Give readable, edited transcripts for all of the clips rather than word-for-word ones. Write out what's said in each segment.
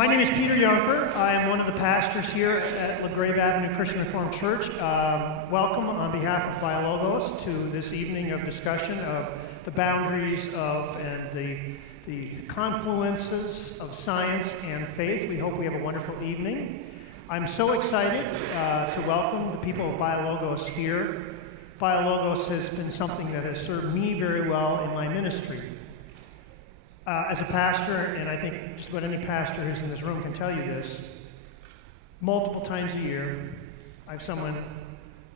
My name is Peter Yunker. I am one of the pastors here at LaGrave Avenue Christian Reformed Church. Welcome on behalf of BioLogos to this evening of discussion of the boundaries of and the confluences of science and faith. We hope we have a wonderful evening. I'm so excited to welcome the people of BioLogos here. BioLogos has been something that has served me very well in my ministry. As a pastor, and I think just about any pastor who's in this room can tell you this, multiple times a year, I have someone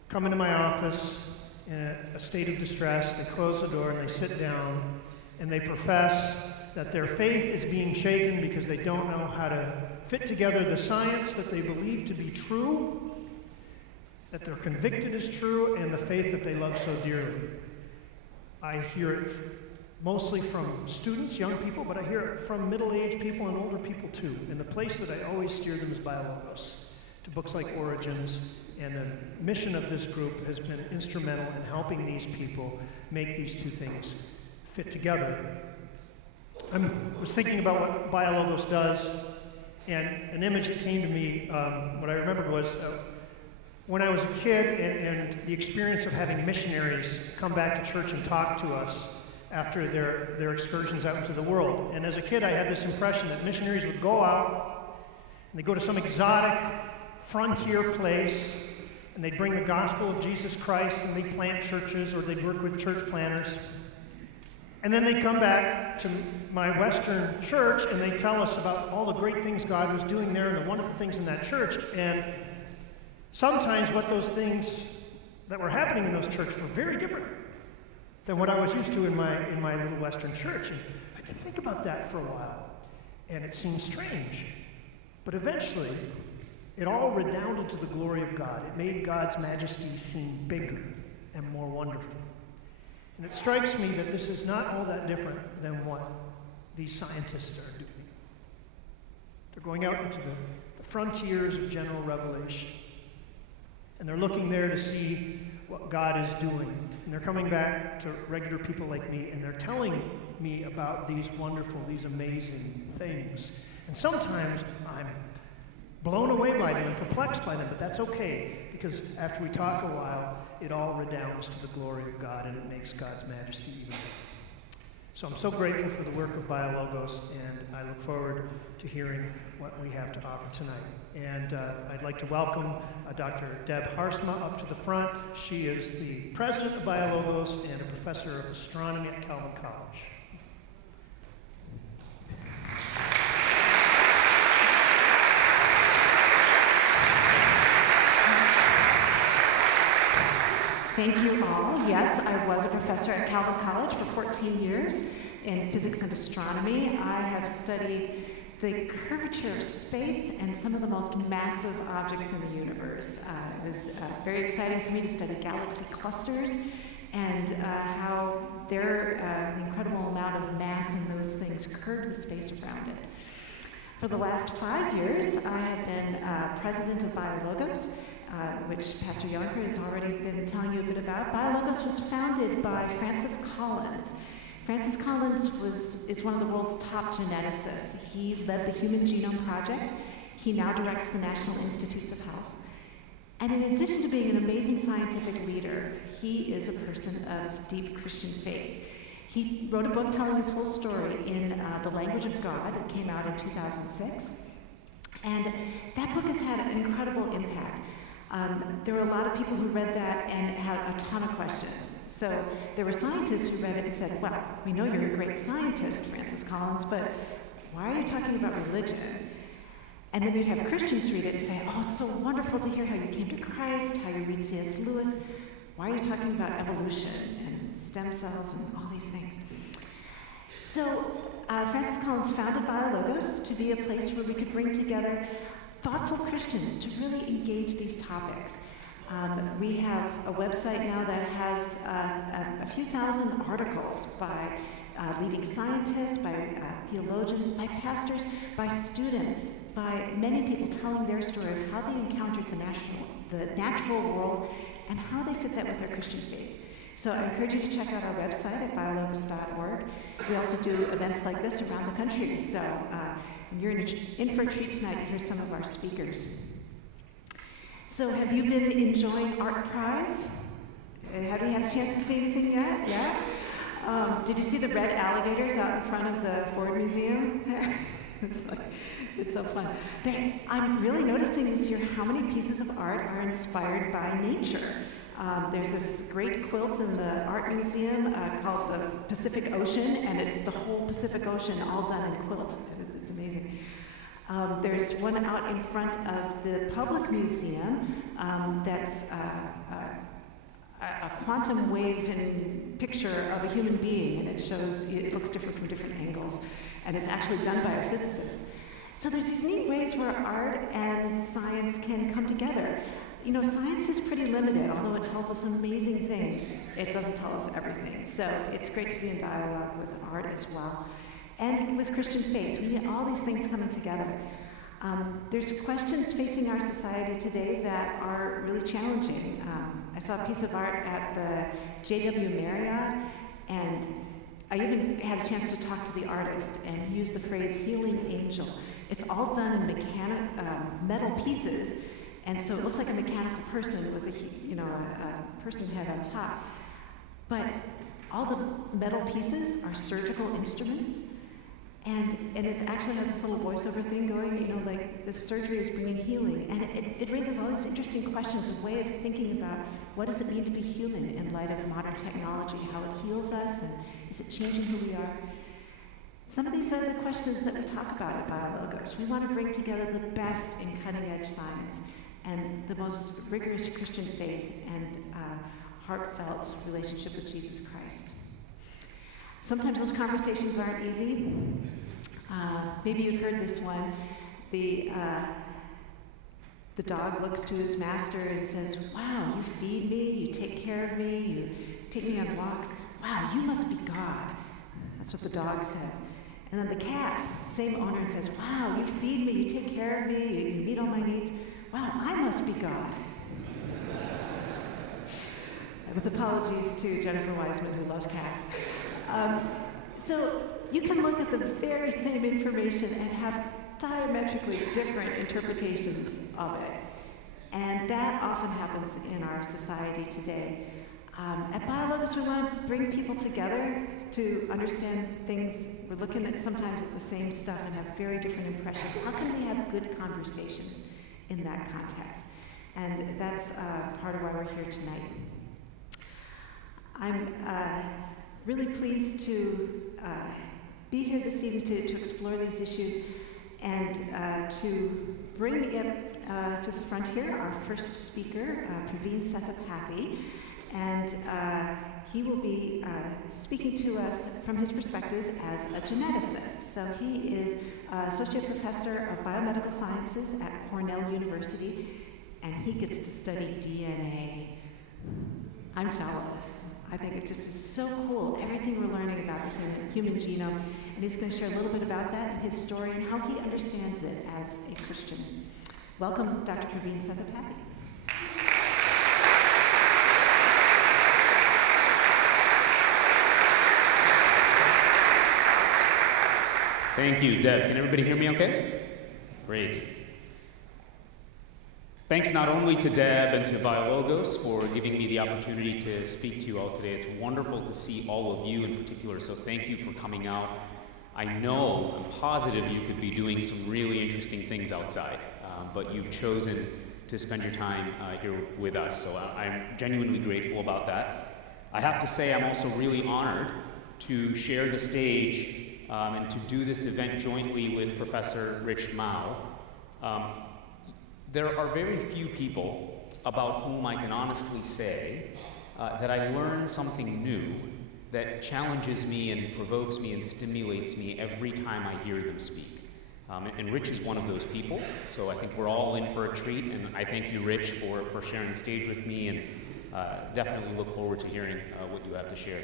come into my office in a state of distress. They close the door and they sit down and they profess that their faith is being shaken because they don't know how to fit together the science that they believe to be true, that they're convicted is true, and the faith that they love so dearly. I hear it mostly from students, young people, but I hear it from middle-aged people and older people too. And the place that I always steer them is BioLogos, to books like Origins. And the mission of this group has been instrumental in helping these people make these two things fit together. I was thinking about what BioLogos does, and an image that came to me, what I remembered was when I was a kid and the experience of having missionaries come back to church and talk to us after their excursions out into the world. And as a kid, I had this impression that missionaries would go out, and they'd go to some exotic frontier place, and they'd bring the gospel of Jesus Christ, and they'd plant churches, or they'd work with church planners. And then they'd come back to my Western church, and they'd tell us about all the great things God was doing there and the wonderful things in that church. And sometimes what those things that were happening in those churches were very different than what I was used to in my little Western church. And I had to think about that for a while, and it seemed strange. But eventually, it all redounded to the glory of God. It made God's majesty seem bigger and more wonderful. And it strikes me that this is not all that different than what these scientists are doing. They're going out into the frontiers of general revelation, and they're looking there to see what God is doing. And they're coming back to regular people like me, and they're telling me about these wonderful, these amazing things. And sometimes I'm blown away by them and perplexed by them, but that's okay, because after we talk a while, it all redounds to the glory of God, and it makes God's majesty even better. So I'm so grateful for the work of BioLogos, and I look forward to hearing what we have to offer tonight. And I'd like to welcome Dr. Deb Arsena up to the front. She is the president of BioLogos and a professor of astronomy at Calvin College. Thank you all. Yes, I was a professor at Calvin College for 14 years in physics and astronomy. I have studied the curvature of space and some of the most massive objects in the universe. It was very exciting for me to study galaxy clusters and how the incredible amount of mass in those things curved the space around it. For the last 5 years, I have been president of BioLogos, which Pastor Yunker has already been telling you a bit about. BioLogos was founded by Francis Collins. Francis Collins is one of the world's top geneticists. He led the Human Genome Project. He now directs the National Institutes of Health. And in addition to being an amazing scientific leader, he is a person of deep Christian faith. He wrote a book telling his whole story in the language of God. It came out in 2006. And that book has had an incredible impact. There were a lot of people who read that and had a ton of questions. So there were scientists who read it and said, well, we know you're a great scientist, Francis Collins, but why are you talking about religion? And then you'd have Christians read it and say, oh, it's so wonderful to hear how you came to Christ, how you read C.S. Lewis. Why are you talking about evolution and stem cells and all these things? So Francis Collins founded BioLogos to be a place where we could bring together thoughtful Christians to really engage these topics. We have a website now that has a few thousand articles by leading scientists, by theologians, by pastors, by students, by many people telling their story of how they encountered the natural world and how they fit that with their Christian faith. So I encourage you to check out our website at biologos.org. We also do events like this around the country, so you're in for a treat tonight to hear some of our speakers. So have you been enjoying Art Prize? Have you had a chance to see anything yet? Yeah? Did you see the red alligators out in front of the Ford Museum there? It's so fun. I'm really noticing this year how many pieces of art are inspired by nature. There's this great quilt in the art museum called the Pacific Ocean, and it's the whole Pacific Ocean all done in quilt. It's amazing. There's one out in front of the public museum that's a quantum wave picture of a human being, and it looks different from different angles, and it's actually done by a physicist. So there's these neat ways where art and science can come together. You know, science is pretty limited, although it tells us amazing things. It doesn't tell us everything. So it's great to be in dialogue with art as well. And with Christian faith, we need all these things coming together. There's questions facing our society today that are really challenging. I saw a piece of art at the J.W. Marriott, and I even had a chance to talk to the artist, and he used the phrase healing angel. It's all done in metal pieces, and so it looks like a mechanical person with a person head on top. But all the metal pieces are surgical instruments, and it actually has this little voiceover thing going, like the surgery is bringing healing. And it raises all these interesting questions, a way of thinking about what does it mean to be human in light of modern technology, how it heals us, and is it changing who we are? Some of these are the questions that we talk about at BioLogos. We want to bring together the best in cutting-edge science and the most rigorous Christian faith and heartfelt relationship with Jesus Christ. Sometimes those conversations aren't easy. Maybe you've heard this one. The dog looks to his master and says, "Wow, you feed me, you take care of me, you take me on walks. Wow, you must be God." That's what the dog says. And then the cat, same owner, and says, "Wow, you feed me, you take care of me, you meet all my needs. Wow, I must be God." With apologies to Jennifer Wiseman, who loves cats. So you can look at the very same information and have diametrically different interpretations of it. And that often happens in our society today. At BioLogos, we want to bring people together to understand things. We're looking at sometimes at the same stuff and have very different impressions. How can we have good conversations in that context? And that's part of why we're here tonight. I'm really pleased to be here this evening to explore these issues and to bring it to the front here, our first speaker, Praveen Sethupathy. And he will be speaking to us from his perspective as a geneticist. So he is Associate Professor of Biomedical Sciences at Cornell University, and he gets to study DNA. I'm jealous. I think it just is so cool, everything we're learning about the human genome. And he's going to share a little bit about that and his story and how he understands it as a Christian. Welcome, Dr. Praveen Sethupathy. Thank you, Deb. Can everybody hear me okay? Great. Thanks not only to Deb and to BioLogos for giving me the opportunity to speak to you all today. It's wonderful to see all of you in particular, so thank you for coming out. I know, I'm positive you could be doing some really interesting things outside, but you've chosen to spend your time here with us, so I'm genuinely grateful about that. I have to say I'm also really honored to share the stage and to do this event jointly with Professor Richard Mouw. There are very few people about whom I can honestly say that I learn something new that challenges me and provokes me and stimulates me every time I hear them speak. And Rich is one of those people, so I think we're all in for a treat, and I thank you, Rich, for sharing the stage with me, and definitely look forward to hearing what you have to share.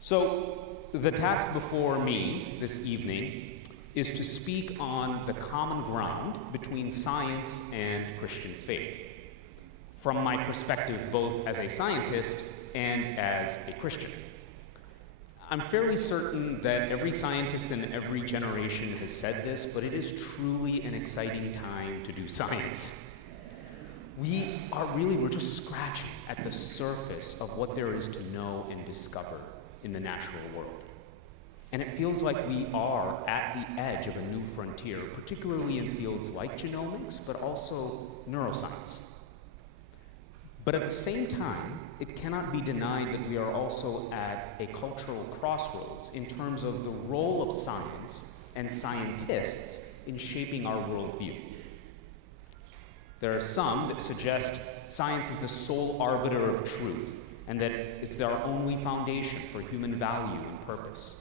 So, the task before me this evening is to speak on the common ground between science and Christian faith. from my perspective both as a scientist and as a Christian. I'm fairly certain that every scientist in every generation has said this, but it is truly an exciting time to do science. We're just scratching at the surface of what there is to know and discover in the natural world. And it feels like we are at the edge of a new frontier, particularly in fields like genomics, but also neuroscience. But at the same time, it cannot be denied that we are also at a cultural crossroads in terms of the role of science and scientists in shaping our worldview. There are some that suggest science is the sole arbiter of truth, and that it's our only foundation for human value and purpose.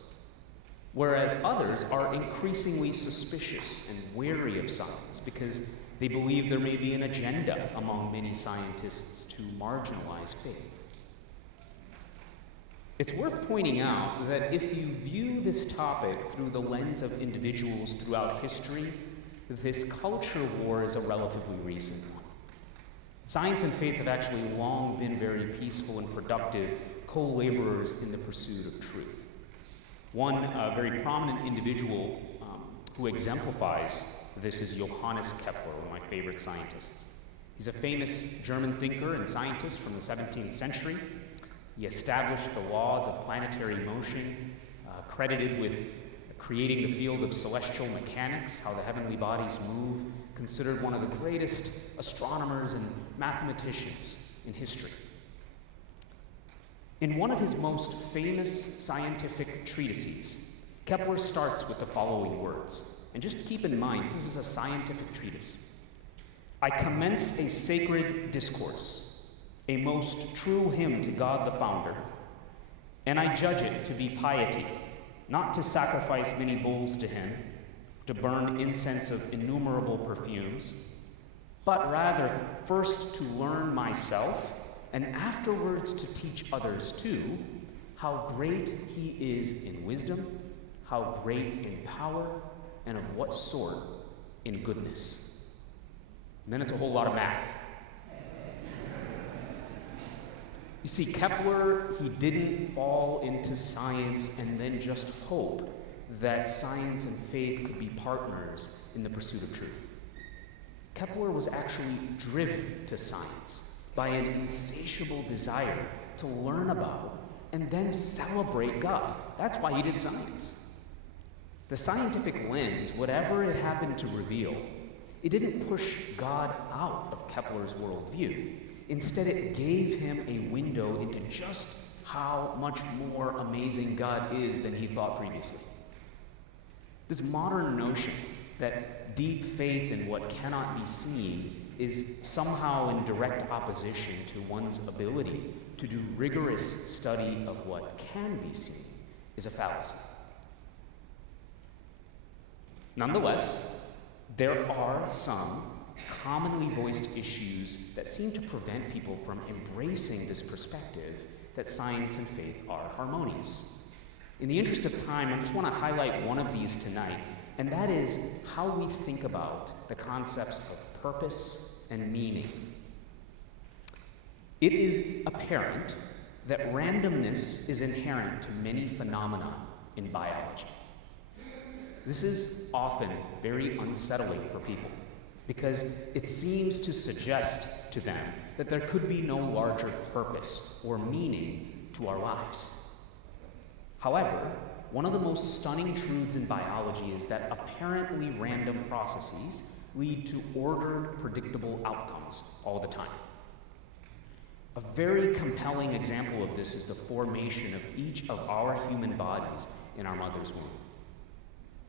Whereas others are increasingly suspicious and wary of science because they believe there may be an agenda among many scientists to marginalize faith. It's worth pointing out that if you view this topic through the lens of individuals throughout history, this culture war is a relatively recent one. Science and faith have actually long been very peaceful and productive co-laborers in the pursuit of truth. One very prominent individual who exemplifies this is Johannes Kepler, one of my favorite scientists. He's a famous German thinker and scientist from the 17th century. He established the laws of planetary motion, credited with creating the field of celestial mechanics, how the heavenly bodies move, considered one of the greatest astronomers and mathematicians in history. In one of his most famous scientific treatises, Kepler starts with the following words. And just keep in mind, this is a scientific treatise. I commence a sacred discourse, a most true hymn to God the Founder, and I judge it to be piety, not to sacrifice many bulls to him, to burn incense of innumerable perfumes, but rather first to learn myself, and afterwards to teach others too, how great he is in wisdom, how great in power, and of what sort in goodness. And then it's a whole lot of math. You see, Kepler, he didn't fall into science and then just hope that science and faith could be partners in the pursuit of truth. Kepler was actually driven to science by an insatiable desire to learn about and then celebrate God. That's why he did science. The scientific lens, whatever it happened to reveal, it didn't push God out of Kepler's worldview. Instead, it gave him a window into just how much more amazing God is than he thought previously. This modern notion that deep faith in what cannot be seen is somehow in direct opposition to one's ability to do rigorous study of what can be seen is a fallacy. Nonetheless, there are some commonly voiced issues that seem to prevent people from embracing this perspective that science and faith are harmonious. In the interest of time, I just want to highlight one of these tonight, and that is how we think about the concepts of purpose and meaning. It is apparent that randomness is inherent to many phenomena in biology. This is often very unsettling for people because it seems to suggest to them that there could be no larger purpose or meaning to our lives. However, one of the most stunning truths in biology is that apparently random processes lead to ordered, predictable outcomes all the time. A very compelling example of this is the formation of each of our human bodies in our mother's womb.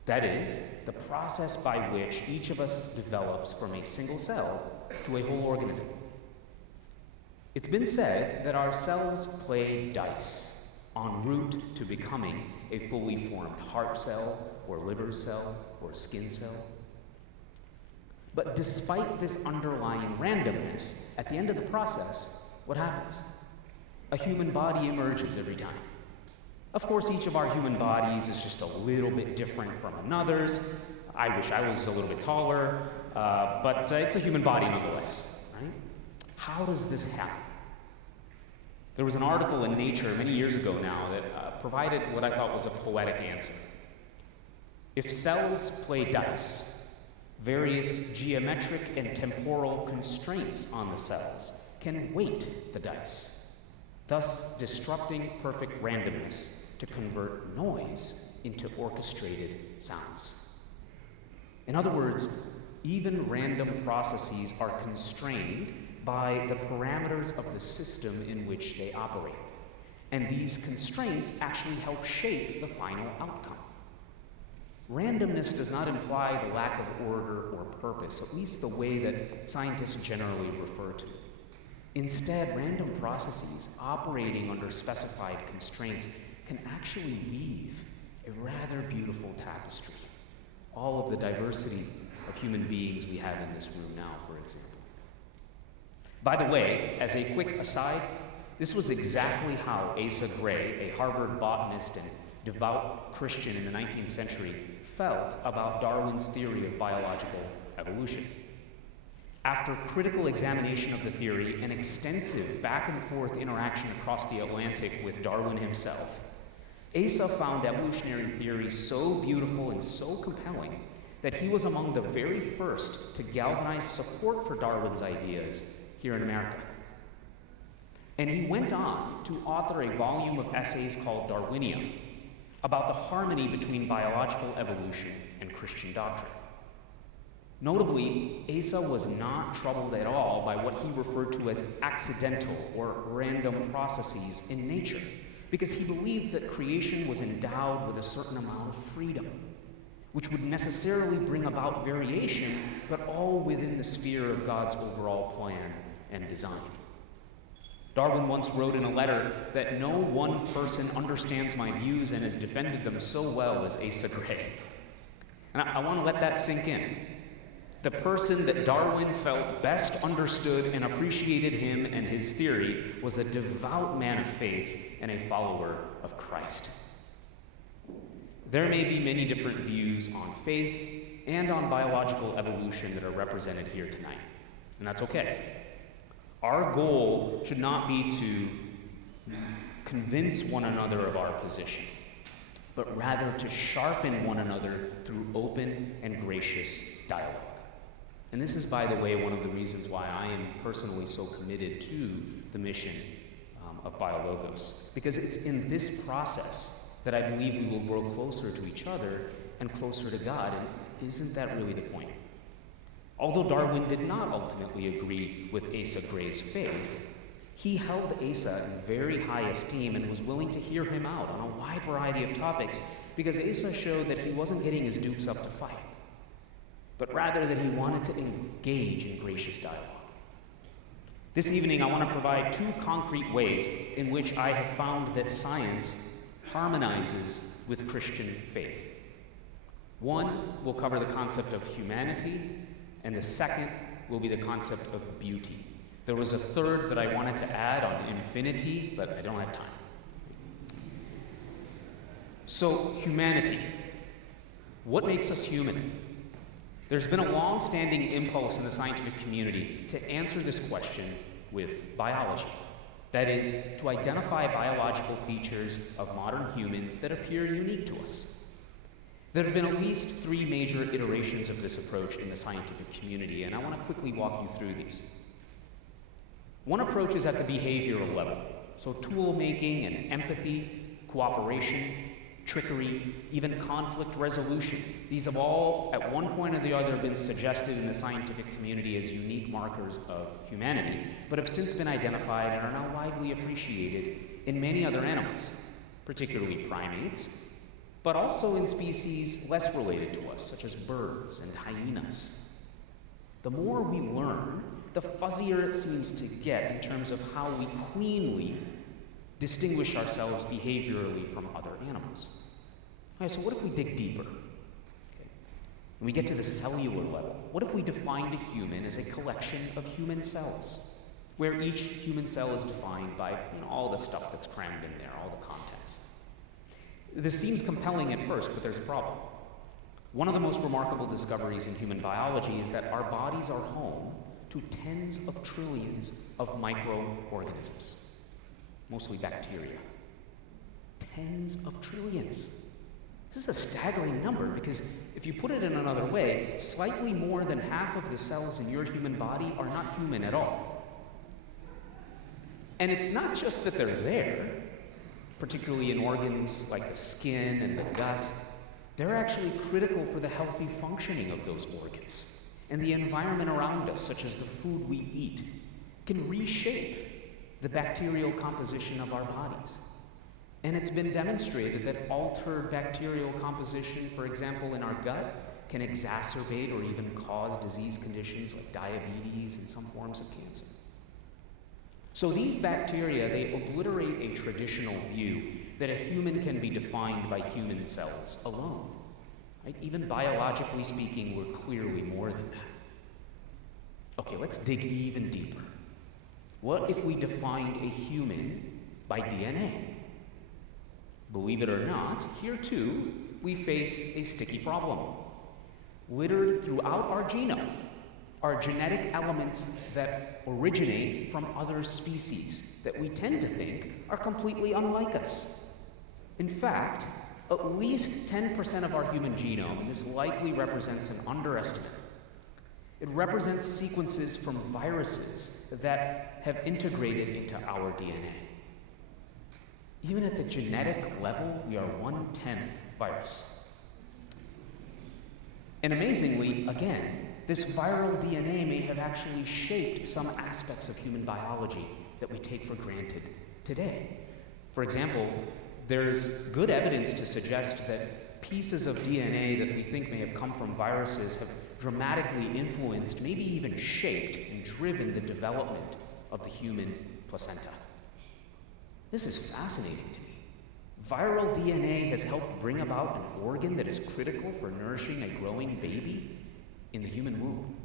That is, the process by which each of us develops from a single cell to a whole organism. It's been said that our cells play dice en route to becoming a fully formed heart cell, or liver cell, or skin cell. But despite this underlying randomness, at the end of the process, what happens? A human body emerges every time. Of course, each of our human bodies is just a little bit different from another's. I wish I was a little bit taller, but it's a human body nonetheless, right? How does this happen? There was an article in Nature many years ago now that provided what I thought was a poetic answer. If cells play dice, various geometric and temporal constraints on the cells can weight the dice, thus disrupting perfect randomness to convert noise into orchestrated sounds. In other words, even random processes are constrained by the parameters of the system in which they operate. And these constraints actually help shape the final outcome. Randomness does not imply the lack of order or purpose, at least the way that scientists generally refer to it. Instead, random processes operating under specified constraints can actually weave a rather beautiful tapestry. All of the diversity of human beings we have in this room now, for example. By the way, as a quick aside, this was exactly how Asa Gray, a Harvard botanist and devout Christian in the 19th century, felt about Darwin's theory of biological evolution. After critical examination of the theory and extensive back and forth interaction across the Atlantic with Darwin himself, Asa found evolutionary theory so beautiful and so compelling that he was among the very first to galvanize support for Darwin's ideas here in America. And he went on to author a volume of essays called Darwinium about the harmony between biological evolution and Christian doctrine. Notably, Asa was not troubled at all by what he referred to as accidental or random processes in nature, because he believed that creation was endowed with a certain amount of freedom, which would necessarily bring about variation, but all within the sphere of God's overall plan and design. Darwin once wrote in a letter that no one person understands my views and has defended them so well as Asa Gray. And I want to let that sink in. The person that Darwin felt best understood and appreciated him and his theory was a devout man of faith and a follower of Christ. There may be many different views on faith and on biological evolution that are represented here tonight, and that's okay. Our goal should not be to convince one another of our position, but rather to sharpen one another through open and gracious dialogue. And this is, by the way, one of the reasons why I am personally so committed to the mission of BioLogos, because it's in this process that I believe we will grow closer to each other and closer to God, and isn't that really the point? Although Darwin did not ultimately agree with Asa Gray's faith, he held Asa in very high esteem and was willing to hear him out on a wide variety of topics because Asa showed that he wasn't getting his dukes up to fight, but rather that he wanted to engage in gracious dialogue. This evening, I want to provide two concrete ways in which I have found that science harmonizes with Christian faith. One will cover the concept of humanity, and the second will be the concept of beauty. There was a third that I wanted to add on infinity, but I don't have time. So, humanity. What makes us human? There's been a long-standing impulse in the scientific community to answer this question with biology. That is, to identify biological features of modern humans that appear unique to us. There have been at least three major iterations of this approach in the scientific community, and I want to quickly walk you through these. One approach is at the behavioral level, so tool making and empathy, cooperation, trickery, even conflict resolution. These have all, at one point or the other, been suggested in the scientific community as unique markers of humanity, but have since been identified and are now widely appreciated in many other animals, particularly primates, but also in species less related to us, such as birds and hyenas. The more we learn, the fuzzier it seems to get in terms of how we cleanly distinguish ourselves behaviorally from other animals. All right, so what if we dig deeper? And we get to the cellular level. What if we defined a human as a collection of human cells, where each human cell is defined by all the stuff that's crammed in there, all the contents? This seems compelling at first, but there's a problem. One of the most remarkable discoveries in human biology is that our bodies are home to tens of trillions of microorganisms, mostly bacteria. Tens of trillions. This is a staggering number because if you put it in another way, slightly more than half of the cells in your human body are not human at all. And it's not just that they're there, particularly in organs like the skin and the gut. They're actually critical for the healthy functioning of those organs. And the environment around us, such as the food we eat, can reshape the bacterial composition of our bodies. And it's been demonstrated that altered bacterial composition, for example, in our gut, can exacerbate or even cause disease conditions like diabetes and some forms of cancer. So these bacteria, they obliterate a traditional view that a human can be defined by human cells alone. Right? Even biologically speaking, we're clearly more than that. Okay, let's dig even deeper. What if we defined a human by DNA? Believe it or not, here too, we face a sticky problem. Littered throughout our genome are genetic elements that originate from other species that we tend to think are completely unlike us. In fact, at least 10% of our human genome, and this likely represents an underestimate, it represents sequences from viruses that have integrated into our DNA. Even at the genetic level, we are 1/10 virus. And amazingly, again, this viral DNA may have actually shaped some aspects of human biology that we take for granted today. For example, there's good evidence to suggest that pieces of DNA that we think may have come from viruses have dramatically influenced, maybe even shaped and driven the development of the human placenta. This is fascinating to me. Viral DNA has helped bring about an organ that is critical for nourishing a growing baby in the human womb.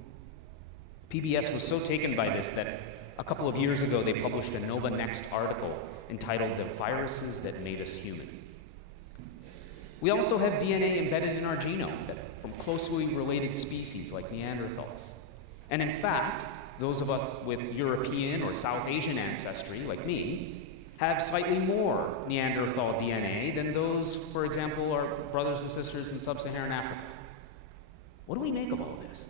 PBS was so taken by this that a couple of years ago they published a Nova Next article entitled "The Viruses That Made Us Human." We also have DNA embedded in our genome from closely related species like Neanderthals. And in fact, those of us with European or South Asian ancestry, like me, have slightly more Neanderthal DNA than those, for example, our brothers and sisters in sub-Saharan Africa. What do we make of all this?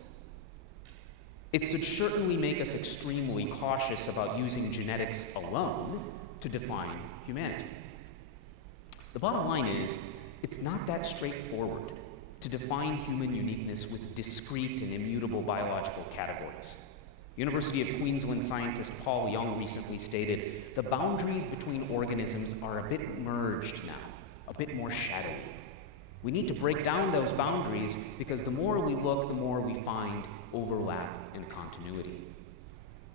It should certainly make us extremely cautious about using genetics alone to define humanity. The bottom line is, it's not that straightforward to define human uniqueness with discrete and immutable biological categories. University of Queensland scientist Paul Young recently stated, "The boundaries between organisms are a bit merged now, a bit more shadowy. We need to break down those boundaries because the more we look, the more we find overlap and continuity."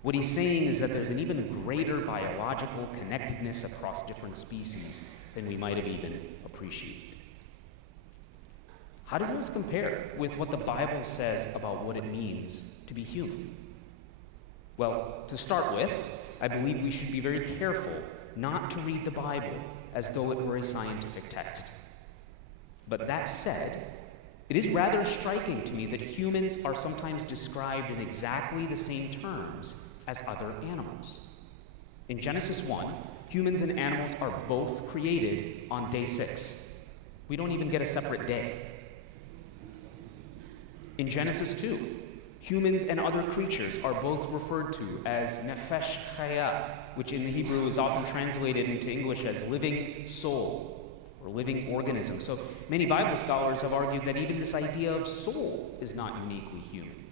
What he's saying is that there's an even greater biological connectedness across different species than we might have even appreciated. How does this compare with what the Bible says about what it means to be human? Well, to start with, I believe we should be very careful not to read the Bible as though it were a scientific text. But that said, it is rather striking to me that humans are sometimes described in exactly the same terms as other animals. In Genesis 1, humans and animals are both created on day 6. We don't even get a separate day. In Genesis 2, humans and other creatures are both referred to as nefesh chaya, which in the Hebrew is often translated into English as living soul or living organism. So many Bible scholars have argued that even this idea of soul is not uniquely human.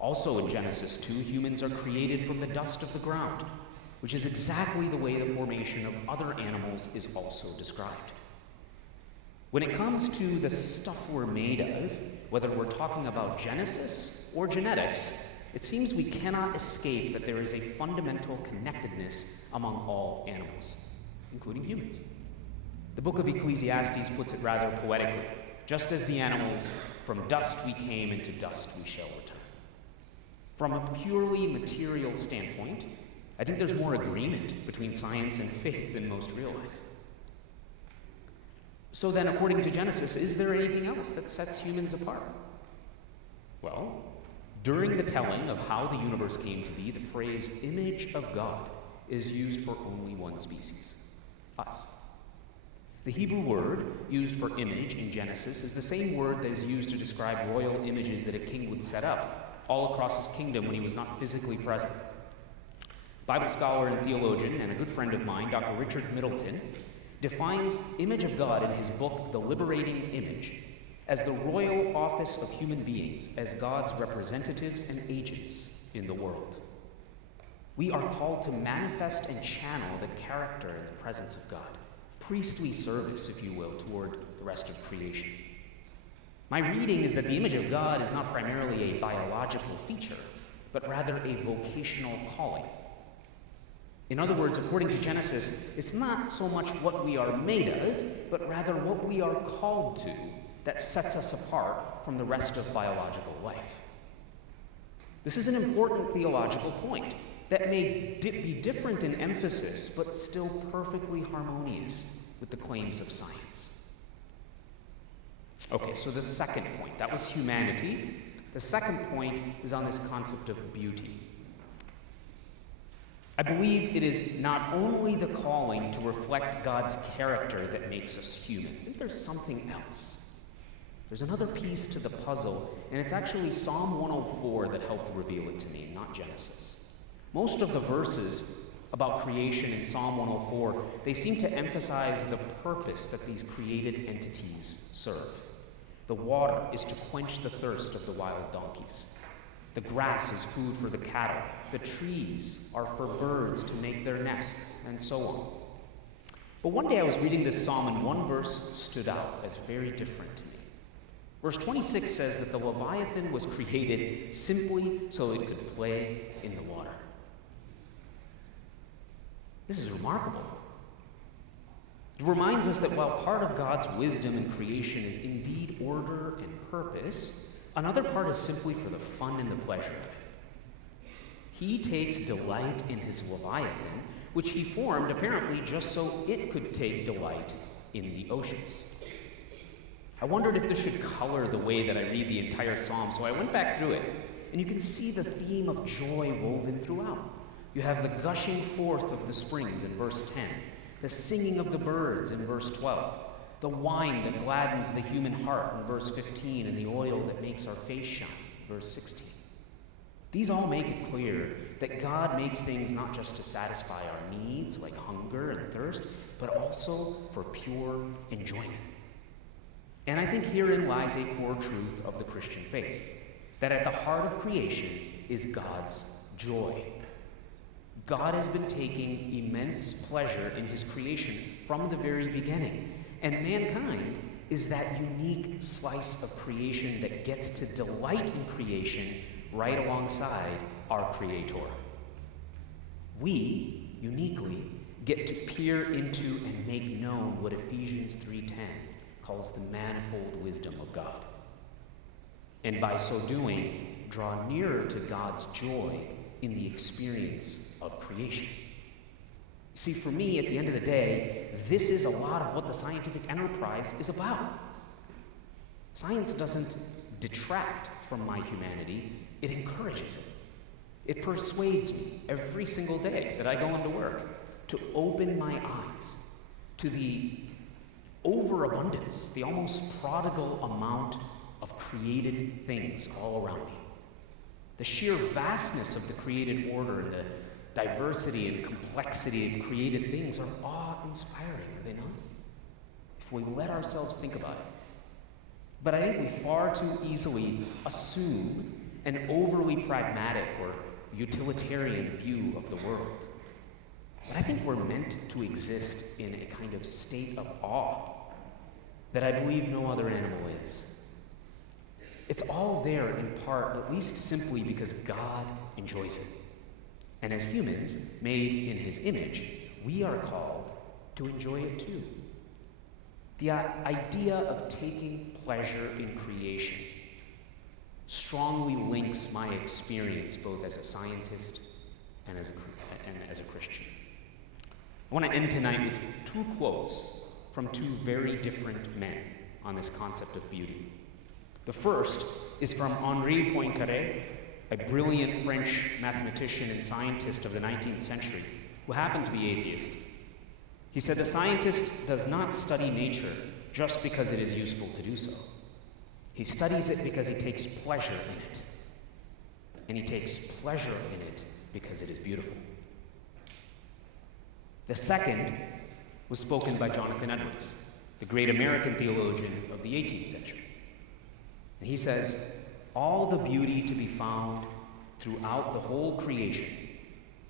Also in Genesis 2, humans are created from the dust of the ground, which is exactly the way the formation of other animals is also described. When it comes to the stuff we're made of, whether we're talking about Genesis or genetics, it seems we cannot escape that there is a fundamental connectedness among all animals, including humans. The book of Ecclesiastes puts it rather poetically, just as the animals, from dust we came, and to dust we shall return. From a purely material standpoint, I think there's more agreement between science and faith than most realize. So then, according to Genesis, is there anything else that sets humans apart? Well, During the telling of how the universe came to be, the phrase image of God is used for only one species, us. The Hebrew word used for image in Genesis is the same word that is used to describe royal images that a king would set up all across his kingdom when he was not physically present. Bible scholar and theologian and a good friend of mine, Dr. Richard Middleton, defines image of God in his book, The Liberating Image, as the royal office of human beings as God's representatives and agents in the world. We are called to manifest and channel the character and the presence of God. Priestly service, if you will, toward the rest of creation. My reading is that the image of God is not primarily a biological feature, but rather a vocational calling. In other words, according to Genesis, it's not so much what we are made of, but rather what we are called to that sets us apart from the rest of biological life. This is an important theological point that may be different in emphasis, but still perfectly harmonious with the claims of science. Okay, so the second point, that was humanity. The second point is on this concept of beauty. I believe it is not only the calling to reflect God's character that makes us human. I think there's something else. There's another piece to the puzzle, and it's actually Psalm 104 that helped reveal it to me, not Genesis. Most of the verses about creation in Psalm 104, they seem to emphasize the purpose that these created entities serve. The water is to quench the thirst of the wild donkeys. The grass is food for the cattle. The trees are for birds to make their nests, and so on. But one day I was reading this psalm, and one verse stood out as very different to me. Verse 26 says that the Leviathan was created simply so it could play in the water. This is remarkable. It reminds us that while part of God's wisdom in creation is indeed order and purpose, another part is simply for the fun and the pleasure of it. He takes delight in his Leviathan, which he formed apparently just so it could take delight in the oceans. I wondered if this should color the way that I read the entire psalm, so I went back through it, and you can see the theme of joy woven throughout. You have the gushing forth of the springs in verse 10, the singing of the birds in verse 12, the wine that gladdens the human heart in verse 15, and the oil that makes our face shine, verse 16. These all make it clear that God makes things not just to satisfy our needs, like hunger and thirst, but also for pure enjoyment. And I think herein lies a core truth of the Christian faith, that at the heart of creation is God's joy. God has been taking immense pleasure in his creation from the very beginning, and mankind is that unique slice of creation that gets to delight in creation right alongside our Creator. We, uniquely, get to peer into and make known what Ephesians 3:10 calls the manifold wisdom of God. And by so doing, draw nearer to God's joy in the experience of creation. See, for me, at the end of the day, this is a lot of what the scientific enterprise is about. Science doesn't detract from my humanity, it encourages it. It persuades me every single day that I go into work to open my eyes to the overabundance, the almost prodigal amount of created things all around me. The sheer vastness of the created order and the diversity and complexity of created things are awe-inspiring, are they not? If we let ourselves think about it. But I think we far too easily assume an overly pragmatic or utilitarian view of the world. But I think we're meant to exist in a kind of state of awe that I believe no other animal is. It's all there in part, at least simply because God enjoys it. And as humans, made in his image, we are called to enjoy it too. The idea of taking pleasure in creation strongly links my experience both as a scientist and as a Christian. I want to end tonight with two quotes from two very different men on this concept of beauty. The first is from Henri Poincaré, a brilliant French mathematician and scientist of the 19th century who happened to be atheist. He said, "The scientist does not study nature just because it is useful to do so. He studies it because he takes pleasure in it. And he takes pleasure in it because it is beautiful." The second was spoken by Jonathan Edwards, the great American theologian of the 18th century. And he says, "All the beauty to be found throughout the whole creation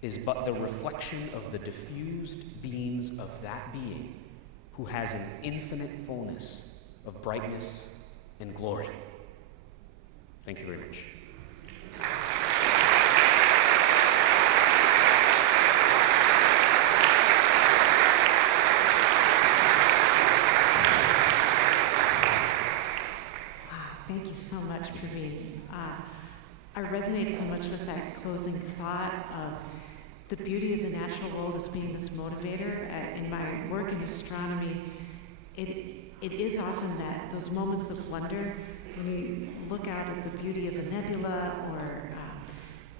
is but the reflection of the diffused beams of that being who has an infinite fullness of brightness and glory." Thank you very much. Thank you so much, Praveen. I resonate so much with that closing thought of the beauty of the natural world as being this motivator. In my work in astronomy, it is often that those moments of wonder when you look out at the beauty of a nebula or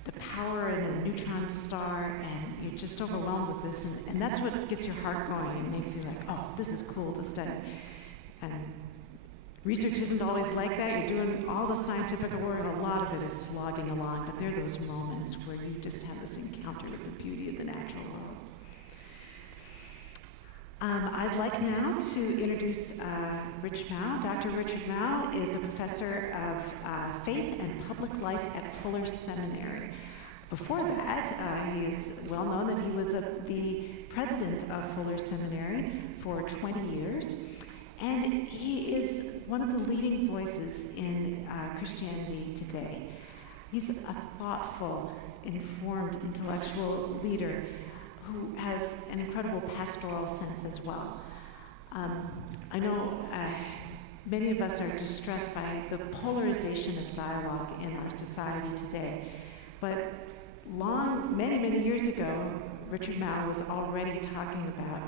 the power in a neutron star, and you're just overwhelmed with this, and that's what gets your heart going. It makes you like, oh, this is cool to study. And research isn't always like that. You're doing all the scientific work, and a lot of it is slogging along, but there are those moments where you just have this encounter with the beauty of the natural world. I'd like now to introduce Rich Mouw. Dr. Richard Mouw is a professor of faith and public life at Fuller Seminary. Before that, he is well known that he was the president of Fuller Seminary for 20 years. And he is one of the leading voices in Christianity today. He's a thoughtful, informed, intellectual leader who has an incredible pastoral sense as well. I know many of us are distressed by the polarization of dialogue in our society today, but many years ago, Richard Mouw was already talking about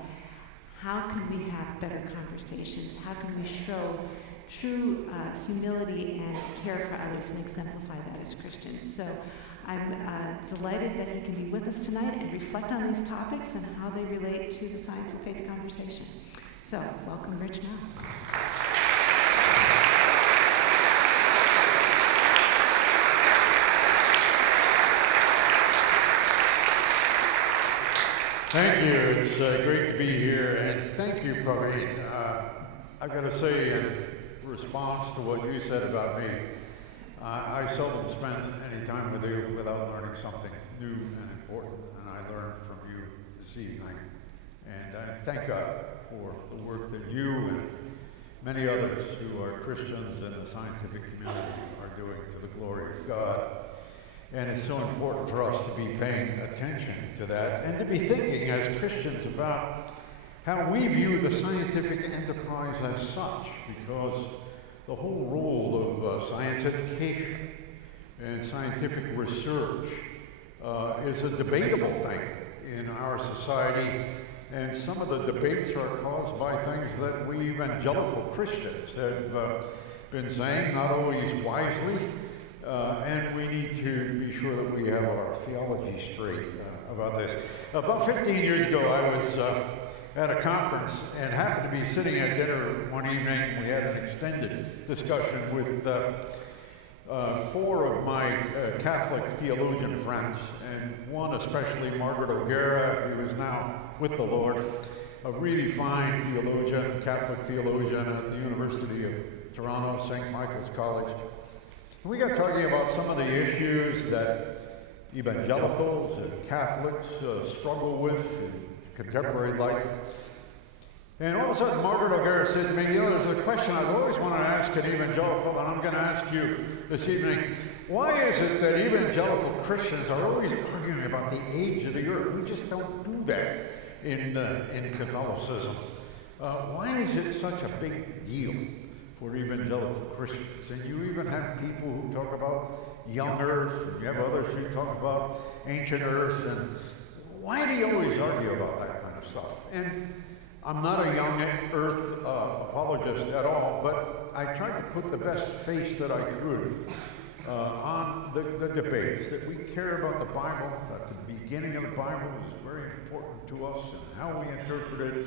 how can we have better conversations? How can we show true humility and care for others and exemplify that as Christians? So I'm delighted that he can be with us tonight and reflect on these topics and how they relate to the science of faith conversation. So welcome, Rich Mouw. Thank you. It's great to be here, and thank you, Praveen. I've got to say, in response to what you said about me, I seldom spend any time with you without learning something new and important, and I learned from you this evening. And I thank God for the work that you and many others who are Christians in the scientific community are doing to the glory of God. And it's so important for us to be paying attention to that and to be thinking as Christians about how we view the scientific enterprise as such, because the whole role of science education and scientific research is a debatable thing in our society, and some of the debates are caused by things that we evangelical Christians have been saying, not always wisely. And we need to be sure that we have our theology straight about this. About 15 years ago, I was at a conference and happened to be sitting at dinner one evening. We had an extended discussion with 4 of my Catholic theologian friends, and one especially, Margaret O'Gara, who is now with the Lord, a really fine theologian, Catholic theologian at the University of Toronto, St. Michael's College. We got talking about some of the issues that evangelicals and Catholics struggle with in contemporary life. And all of a sudden, Margaret O'Gara said to me, you know, there's a question I've always wanted to ask an evangelical, and I'm going to ask you this evening. Why is it that evangelical Christians are always arguing about the age of the earth? We just don't do that in Catholicism. Why is it such a big deal for evangelical Christians? And you even have people who talk about young earth, and you have others who talk about ancient earth, and why do you always argue about that kind of stuff? And I'm not a young earth apologist at all, but I tried to put the best face that I could on the debates, that we care about the Bible, that the beginning of the Bible is very important to us and how we interpret it,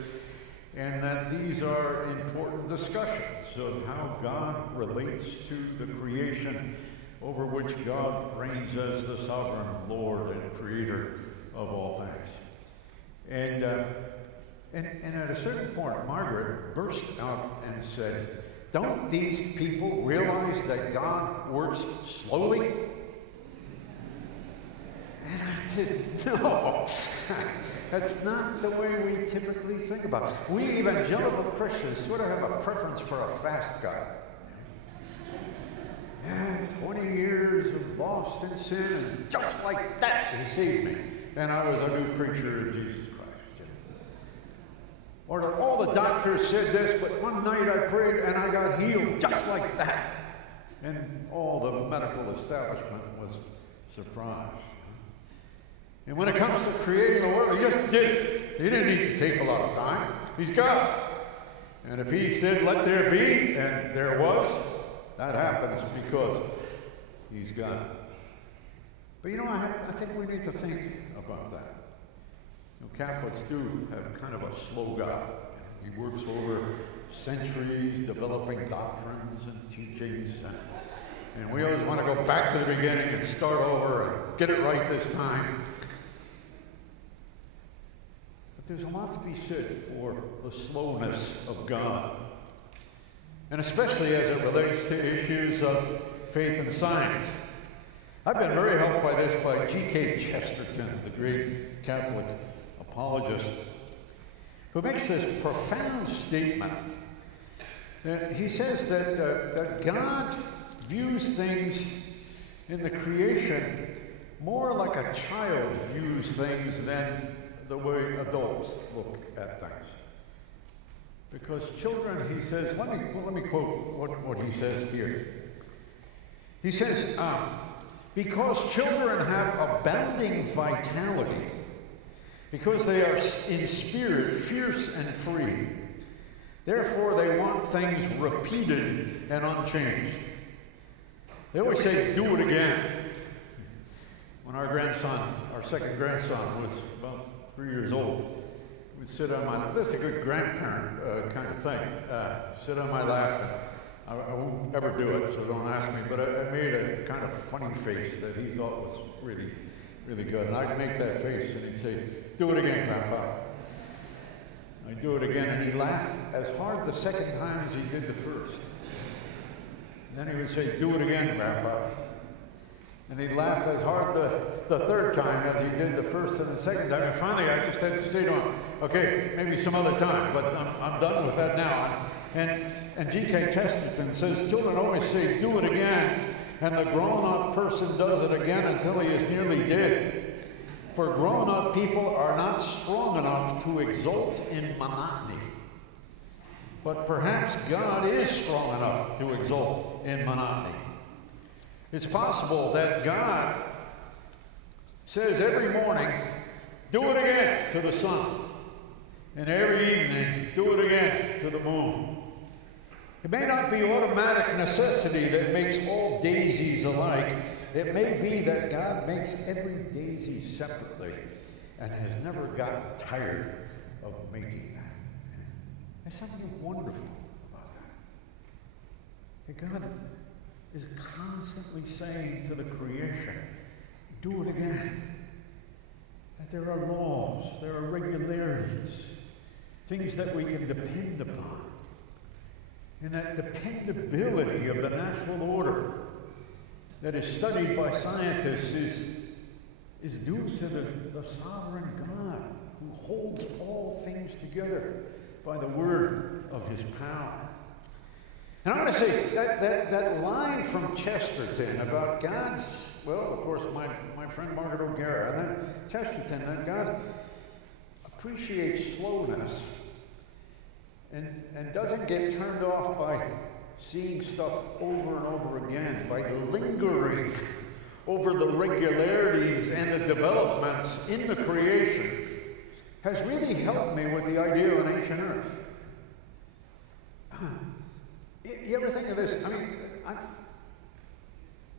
and that these are important discussions of how God relates to the creation over which God reigns as the sovereign Lord and creator of all things. And at a certain point, Margaret burst out and said, "Don't these people realize that God works slowly?" And I didn't know. That's not the way we typically think about it. We evangelical Christians sort of have a preference for a fast God. Yeah, 20 years of lost in sin, and just like that, he saved me. And I was a new creature in Jesus Christ. Or all the doctors said this, but one night I prayed and I got healed just like that. And all the medical establishment was surprised. And when it comes to creating the world, he just did it. He didn't need to take a lot of time. He's God. And if he said, "Let there be," and there was, that happens because he's God. But you know, I think we need to think about that. You know, Catholics do have kind of a slow God. He works over centuries developing doctrines and teachings. And we always want to go back to the beginning and start over and get it right this time. But there's a lot to be said for the slowness of God. And especially as it relates to issues of faith and science. I've been very helped by this by G.K. Chesterton, the great Catholic apologist, who makes this profound statement. He says that God views things in the creation more like a child views things than the way adults look at things. Because children, he says, let me quote what he says here. He says, because children have abounding vitality, because they are in spirit fierce and free, therefore they want things repeated and unchanged. They always say, "Do it again." When our second grandson was about 3 years old, we'd sit on my lap. This is a good grandparent kind of thing. Sit on my lap, and I won't ever do it, so don't ask me, but I made a kind of funny face that he thought was really, really good. And I'd make that face, and he'd say, "Do it again, Grandpa." I'd do it again, and he'd laugh as hard the second time as he did the first. And then he would say, "Do it again, Grandpa." And he'd laugh as hard the third time as he did the first and the second time. And finally, I just had to say to him, "Okay, maybe some other time, but I'm done with that now." And G.K. Chesterton says, children always say, "Do it again," and the grown-up person does it again until he is nearly dead. For grown-up people are not strong enough to exult in monotony. But perhaps God is strong enough to exult in monotony. It's possible that God says every morning, "Do it again," to the sun, and every evening, "Do it again," to the moon. It may not be automatic necessity that makes all daisies alike. It may be that God makes every daisy separately and has never gotten tired of making that. There's something wonderful about that. God is constantly saying to the creation, "Do it again." That there are laws, there are regularities, things that we can depend upon. And that dependability of the natural order that is studied by scientists is due to the sovereign God who holds all things together by the word of his power. And I want to say that line from Chesterton about God's, well, of course, my friend Margaret O'Gara, and then Chesterton, that God appreciates slowness and doesn't get turned off by seeing stuff over and over again, by lingering over the regularities and the developments in the creation, has really helped me with the idea of an ancient earth. You ever think of this? I mean,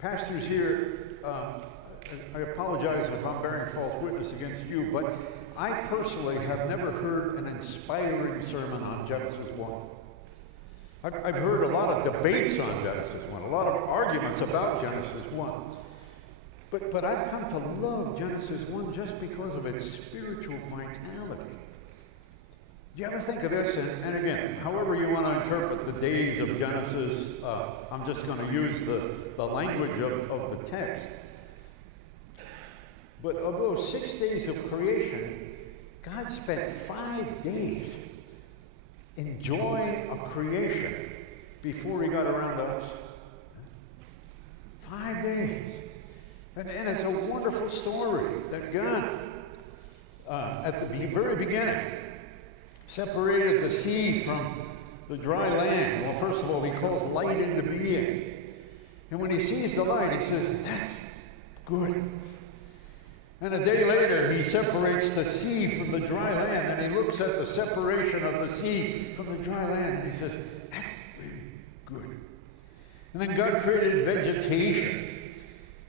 pastors here, I apologize if I'm bearing false witness against you, but I personally have never heard an inspiring sermon on Genesis 1. I've heard a lot of debates on Genesis 1, a lot of arguments about Genesis 1. But I've come to love Genesis 1 just because of its spiritual vitality. Do you ever think of this? And again, however you want to interpret the days of Genesis, I'm just going to use the language of the text. But of those 6 days of creation, God spent 5 days enjoying a creation before he got around to us. 5 days. And it's a wonderful story that God, at the very beginning, separated the sea from the dry land. Well, first of all, he calls light into being. And when he sees the light, he says, that's good. And a day later, he separates the sea from the dry land, and he looks at the separation of the sea from the dry land, and he says, that's really good. And then God created vegetation,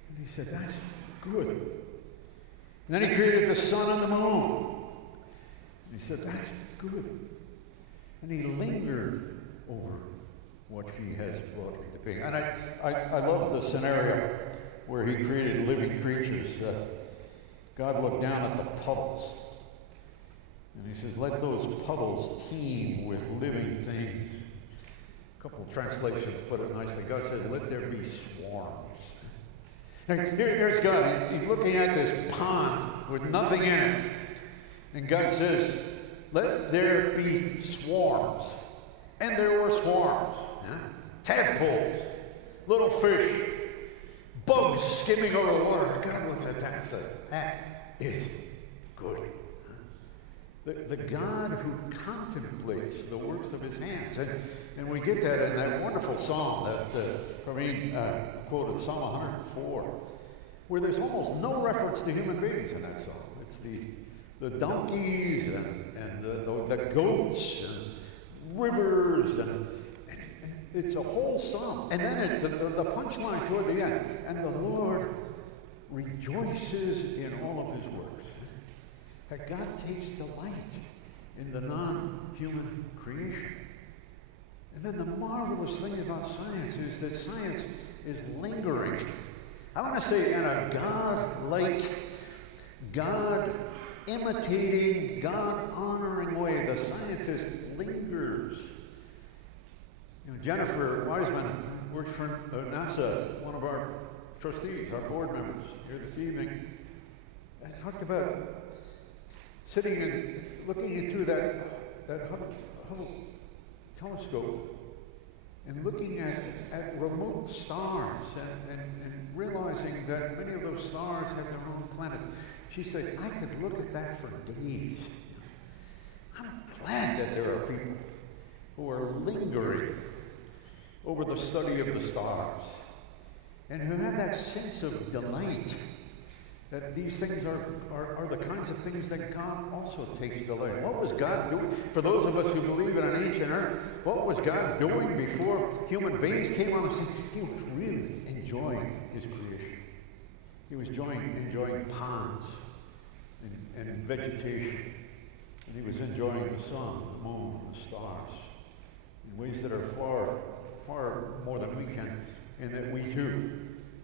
and he said, that's good. And then he created the sun and the moon, and he said, that's good. And he lingered over what he has brought into being. And I love the scenario where he created living creatures. God looked down at the puddles, and he says, let those puddles teem with living things. A couple of translations put it nicely. God said, let there be swarms. And here's God. He's looking at this pond with nothing in it. And God says, let there be swarms. And there were swarms. Yeah? Tadpoles, little fish, bugs skimming over the water. And God looks at that and says, that is good. The God who contemplates the works of his hands. And we get that in that wonderful psalm that Praveen quoted, Psalm 104, where there's almost no reference to human beings in that psalm. It's the donkeys and the goats and rivers, and it's a whole psalm. And then the punchline toward the end, and the Lord rejoices in all of his works. That God takes delight in the non-human creation. And then the marvelous thing about science is that science is lingering. I want to say in a God-like, God-imitating, God-honoring way, the scientist lingers. You know, Jennifer Wiseman works for NASA, one of our trustees, our board members here this evening. I talked about sitting and looking through that Hubble telescope and looking at remote stars and realizing that many of those stars have their own planets. She said, I could look at that for days. I'm glad that there are people who are lingering over the study of the stars and who have that sense of delight that these things are the kinds of things that God also takes delight. What was God doing? For those of us who believe in an ancient earth, what was God doing before human beings came on the scene? He was really enjoying his creation. He was enjoying ponds and vegetation. And he was enjoying the sun, the moon, the stars in ways that are far, far more than we can, and that we too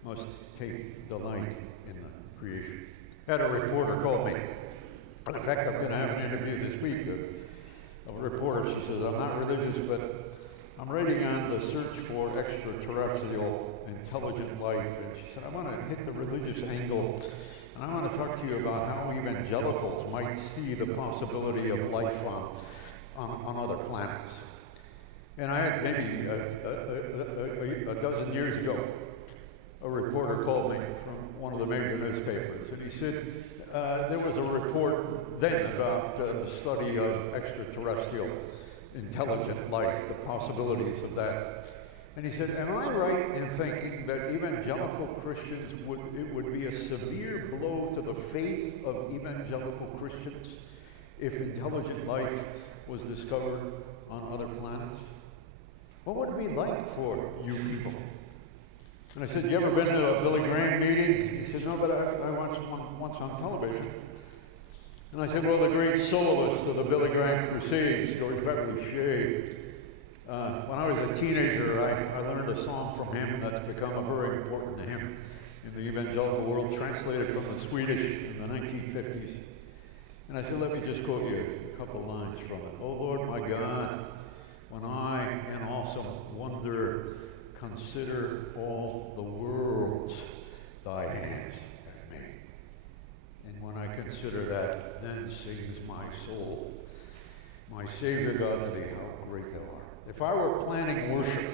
must take delight in the creation. I had a reporter call me. In fact, I'm going to have an interview this week of a reporter. She says, I'm not religious, but I'm writing on the search for extraterrestrial intelligent life. And she said, I want to hit the religious angle, and I want to talk to you about how evangelicals might see the possibility of life on other planets. And I had maybe a dozen years ago, a reporter called me from one of the major newspapers, and he said there was a report then about the study of extraterrestrial intelligent life, the possibilities of that. And he said, am I right in thinking that evangelical Christians it would be a severe blow to the faith of evangelical Christians if intelligent life was discovered on other planets? What would it be like for you people And I said, you ever been to a Billy Graham meeting? He said, no, but I watched one once on television. And I said, well, the great soloist of the Billy Graham Crusades, George Beverly Shea, when I was a teenager, I learned a song from him that's become a very important hymn in the evangelical world, translated from the Swedish in the 1950s. And I said, let me just quote you a couple lines from it. Oh Lord my God, when I in awesome wonder consider all the worlds thy hands have made. And when I consider that, then sings my soul, my Savior God to thee, how great thou art. If I were planning worship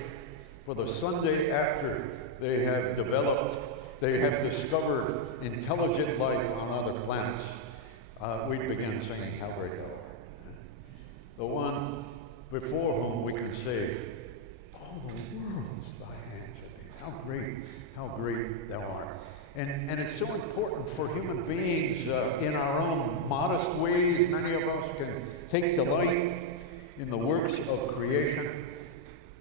for the Sunday after they have discovered intelligent life on other planets, we'd begin singing how great thou art. The one before whom we can say, all the worlds thy hands have made. How great thou art. And it's so important for human beings in our own modest ways. Many of us can take delight in the works of creation,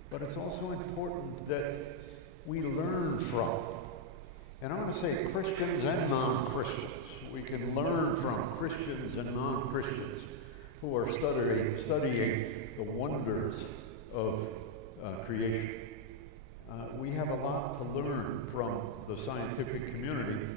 but it's also important that we learn from. And I want to say Christians and non-Christians. We can learn from Christians and non-Christians who are studying the wonders of creation. We have a lot to learn from the scientific community,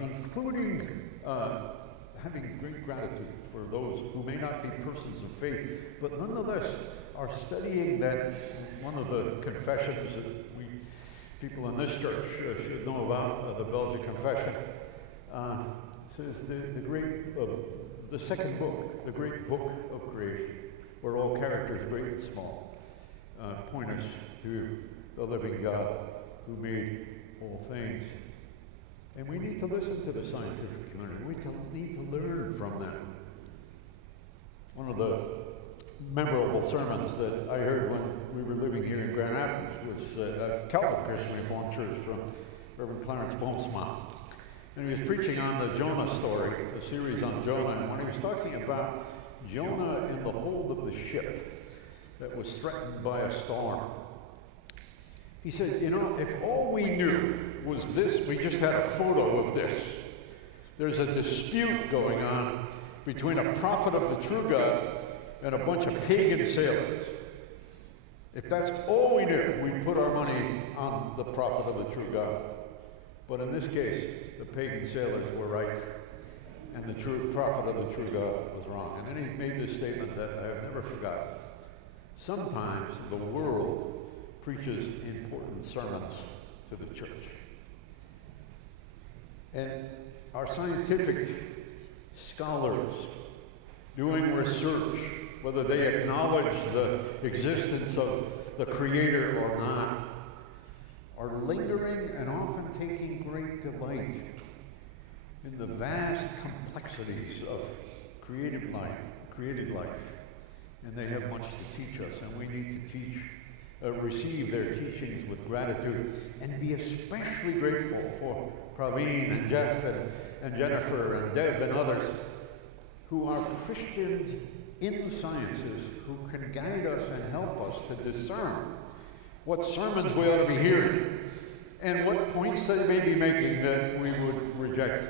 including having great gratitude for those who may not be persons of faith, but nonetheless are studying that. One of the confessions that people in this church should know about, the Belgian Confession, says the second book, the great book of creation, where all characters, great and small, point us to the living God who made all things. And we need to listen to the scientific community. We need to learn from them. One of the memorable sermons that I heard when we were living here in Grand Rapids was at Calvary Christian Reformed Church from Reverend Clarence Bonesma. And he was preaching on the Jonah story, a series on Jonah. And when he was talking about Jonah in the hold of the ship that was threatened by a storm, he said, you know, if all we knew was this, we just had a photo of this. There's a dispute going on between a prophet of the true God and a bunch of pagan sailors. If that's all we knew, we'd put our money on the prophet of the true God. But in this case, the pagan sailors were right, and the true prophet of the true God was wrong. And then he made this statement that I have never forgotten. Sometimes the world preaches important sermons to the church. And our scientific scholars doing research, whether they acknowledge the existence of the Creator or not, are lingering and often taking great delight in the vast complexities of created life. And they have much to teach us, and we need to receive their teachings with gratitude and be especially grateful for Praveen and Jeff and Jennifer and Deb and others who are Christians in the sciences who can guide us and help us to discern what sermons we ought to be hearing and what points they may be making that we would reject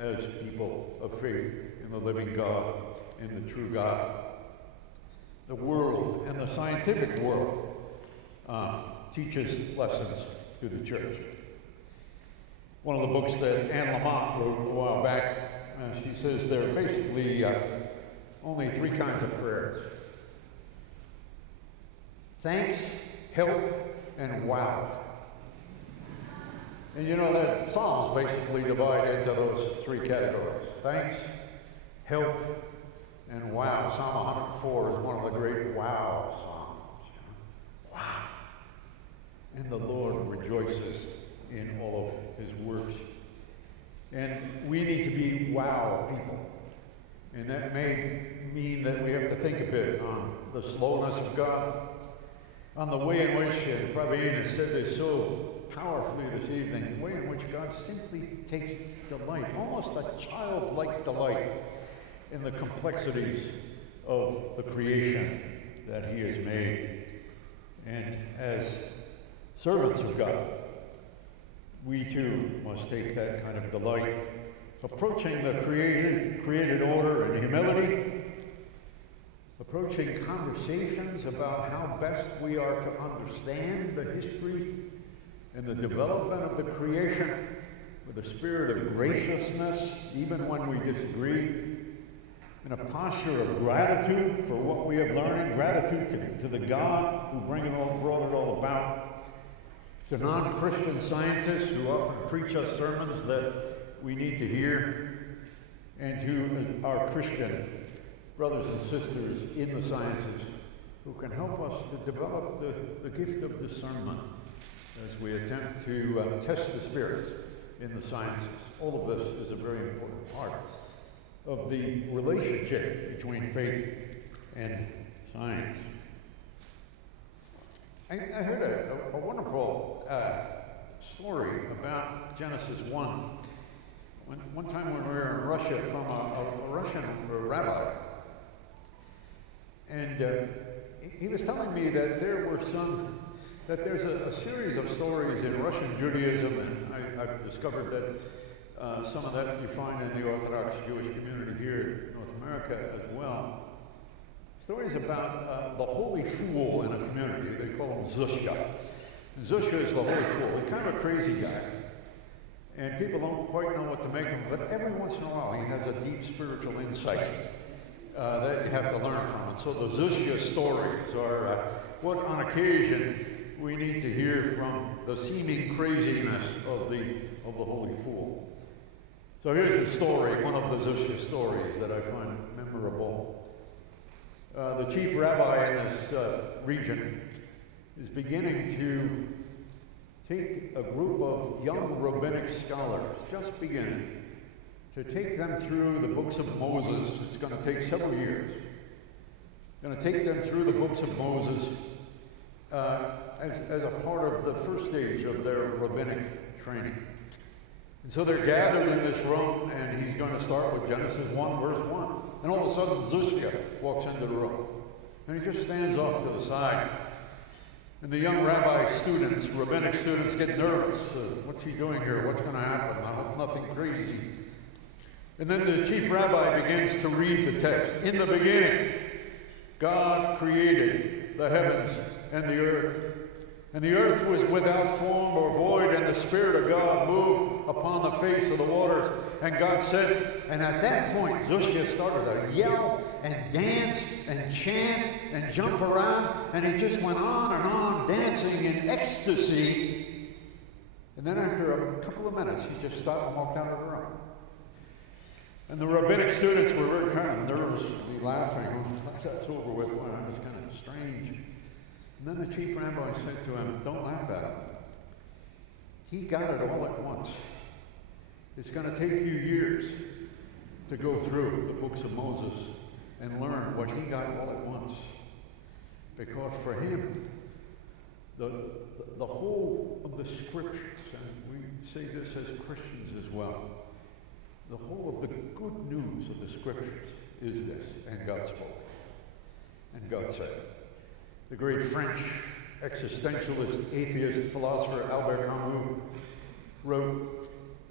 as people of faith in the living God, in the true God. The world and the scientific world teaches lessons to the church. One of the books that Anne Lamott wrote a while back, she says there are basically only three kinds of prayers: thanks, help, and wow. And you know that Psalms basically divide into those three categories: thanks, help, and wow. Psalm 104 is one of the great wow psalms. Wow. And the Lord rejoices in all of his works. And we need to be wow people. And that may mean that we have to think a bit on the slowness of God, on the way in which, and Praveen has said this so powerfully this evening, the way in which God simply takes delight, almost a childlike delight, in the complexities of the creation that he has made. And as servants of God, we too must take that kind of delight, approaching the created order in humility, approaching conversations about how best we are to understand the history and the development of the creation with a spirit of graciousness, even when we disagree, in a posture of gratitude for what we have learned, gratitude to the God who brought it all about, to non-Christian scientists who often preach us sermons that we need to hear, and to our Christian brothers and sisters in the sciences who can help us to develop the gift of discernment as we attempt to test the spirits in the sciences. All of this is a very important part of the relationship between faith and science. I heard a wonderful story about Genesis 1. One time when we were in Russia, from a Russian rabbi, and he was telling me that there's a series of stories in Russian Judaism, and I've discovered that some of that you find in the Orthodox Jewish community here in North America as well. Stories about the holy fool in a community. They call him Zushka. Zushka is the holy fool. He's kind of a crazy guy. And people don't quite know what to make of him, but every once in a while he has a deep spiritual insight that you have to learn from. And so the Zushka stories are what on occasion we need to hear from the seeming craziness of the holy fool. So here's the story, one of the Zushka stories that I find memorable. The chief rabbi in this region is beginning to take a group of young rabbinic scholars, just beginning, to take them through the books of Moses. It's going to take several years. Going to take them through the books of Moses as a part of the first stage of their rabbinic training. And so they're gathered in this room, and he's going to start with Genesis 1, verse 1. And all of a sudden, Zushka walks into the room. And he just stands off to the side. And the young rabbi students, rabbinic students, get nervous. What's he doing here? What's going to happen? I hope nothing crazy. And then the chief rabbi begins to read the text. In the beginning, God created the heavens and the earth. And the earth was without form or void, and the Spirit of God moved upon the face of the waters. And God said, and at that point, Zushka started to yell and dance and chant and jump around, and he just went on, dancing in ecstasy. And then after a couple of minutes, he just stopped and walked out of the room. And the rabbinic students were very kind of nervously laughing. That's over with. Boy, that was kind of strange. And then the chief rabbi said to him, don't laugh at him. He got it all at once. It's going to take you years to go through the books of Moses and learn what he got all at once. Because for him, the whole of the scriptures, and we say this as Christians as well, the whole of the good news of the scriptures is this, and God spoke, and God said. The great French existentialist, atheist, philosopher Albert Camus wrote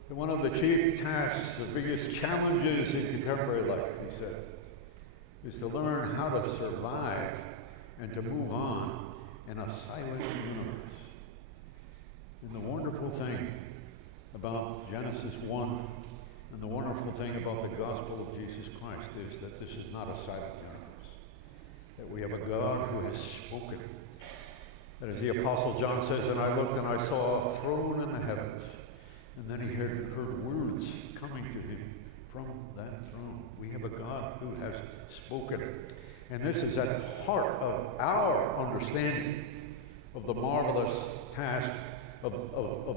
that one of the chief tasks, the biggest challenges in contemporary life, he said, is to learn how to survive and to move on in a silent universe. And the wonderful thing about Genesis 1 and the wonderful thing about the gospel of Jesus Christ is that this is not a silent universe. That we have a God who has spoken. That as the Apostle John says, and I looked and I saw a throne in the heavens, and then he heard words coming to him from that throne. We have a God who has spoken. And this is at the heart of our understanding of the marvelous task of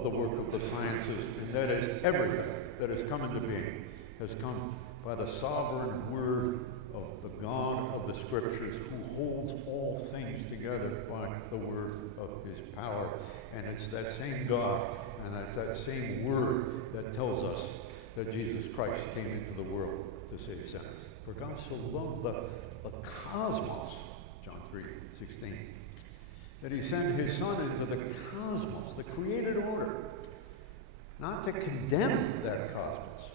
the work of the sciences, and that is everything that has come into being has come by the sovereign word of the God of the Scriptures, who holds all things together by the word of his power. And it's that same God, and it's that same word that tells us that Jesus Christ came into the world to save sinners. For God so loved the cosmos, John 3:16, that he sent his Son into the cosmos, the created order, not to condemn that cosmos,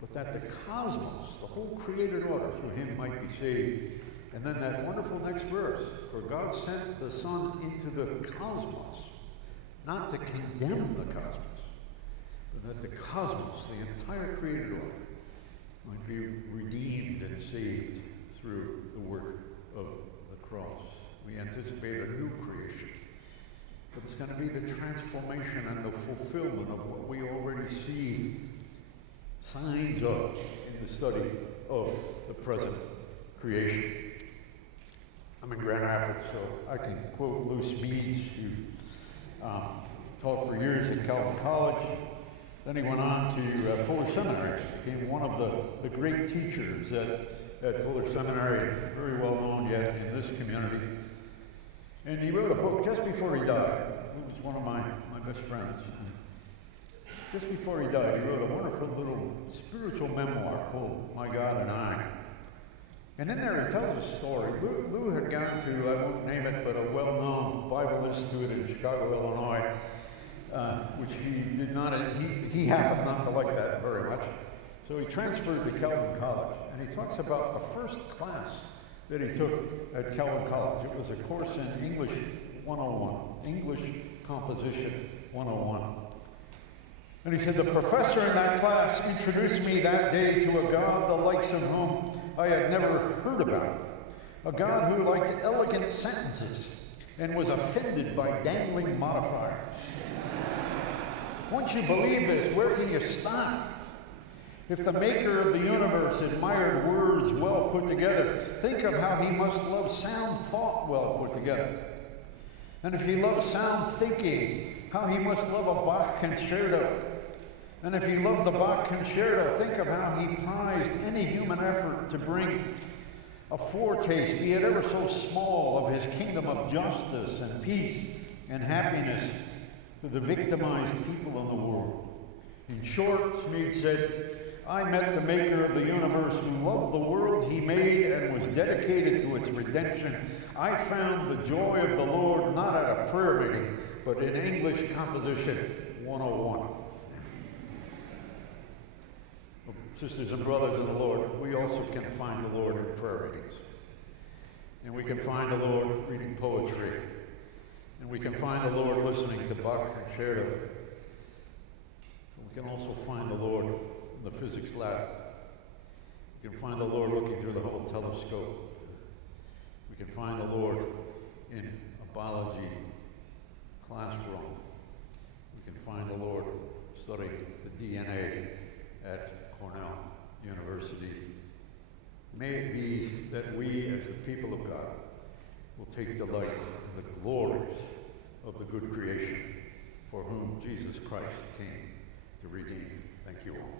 but that the cosmos, the whole created order through him might be saved. And then that wonderful next verse, for God sent the Son into the cosmos, not to condemn the cosmos, but that the cosmos, the entire created order, might be redeemed and saved through the work of the cross. We anticipate a new creation, but it's going to be the transformation and the fulfillment of what we already see signs of in the study of the present creation. I'm in Grand Rapids, so I can quote Lou Smedes, who taught for years at Calvin College. Then he went on to Fuller Seminary, became one of the great teachers at Fuller Seminary, very well known yet in this community. And he wrote a book just before he died. He was one of my best friends. And just before he died, he wrote a wonderful little spiritual memoir called My God and I. And in there he tells a story. Lou had gone to, I won't name it, but a well-known Bible Institute in Chicago, Illinois, which he did not, he happened not to like that very much. So he transferred to Calvin College, and he talks about the first class that he took at Calvin College. It was a course in English 101, English Composition 101. And he said, the professor in that class introduced me that day to a God the likes of whom I had never heard about. A God who liked elegant sentences and was offended by dangling modifiers. Once you believe this, where can you stop? If the maker of the universe admired words well put together, think of how he must love sound thought well put together. And if he loves sound thinking, how he must love a Bach concerto. And if he loved the Bach concerto, think of how he prized any human effort to bring a foretaste, be it ever so small, of his kingdom of justice and peace and happiness to the victimized people in the world. In short, Smead said, I met the maker of the universe who loved the world he made and was dedicated to its redemption. I found the joy of the Lord not at a prayer meeting, but in English Composition 101. Sisters and brothers in the Lord, we also can find the Lord in prayer meetings. And we can find the Lord reading poetry. And we can find the Lord listening to Bach concerto. And we can also find the Lord in the physics lab. We can find the Lord looking through the Hubble telescope. We can find the Lord in a biology classroom. We can find the Lord studying the DNA at Cornell University. May it be that we, as the people of God, will take delight in the glories of the good creation for whom Jesus Christ came to redeem. Thank you all.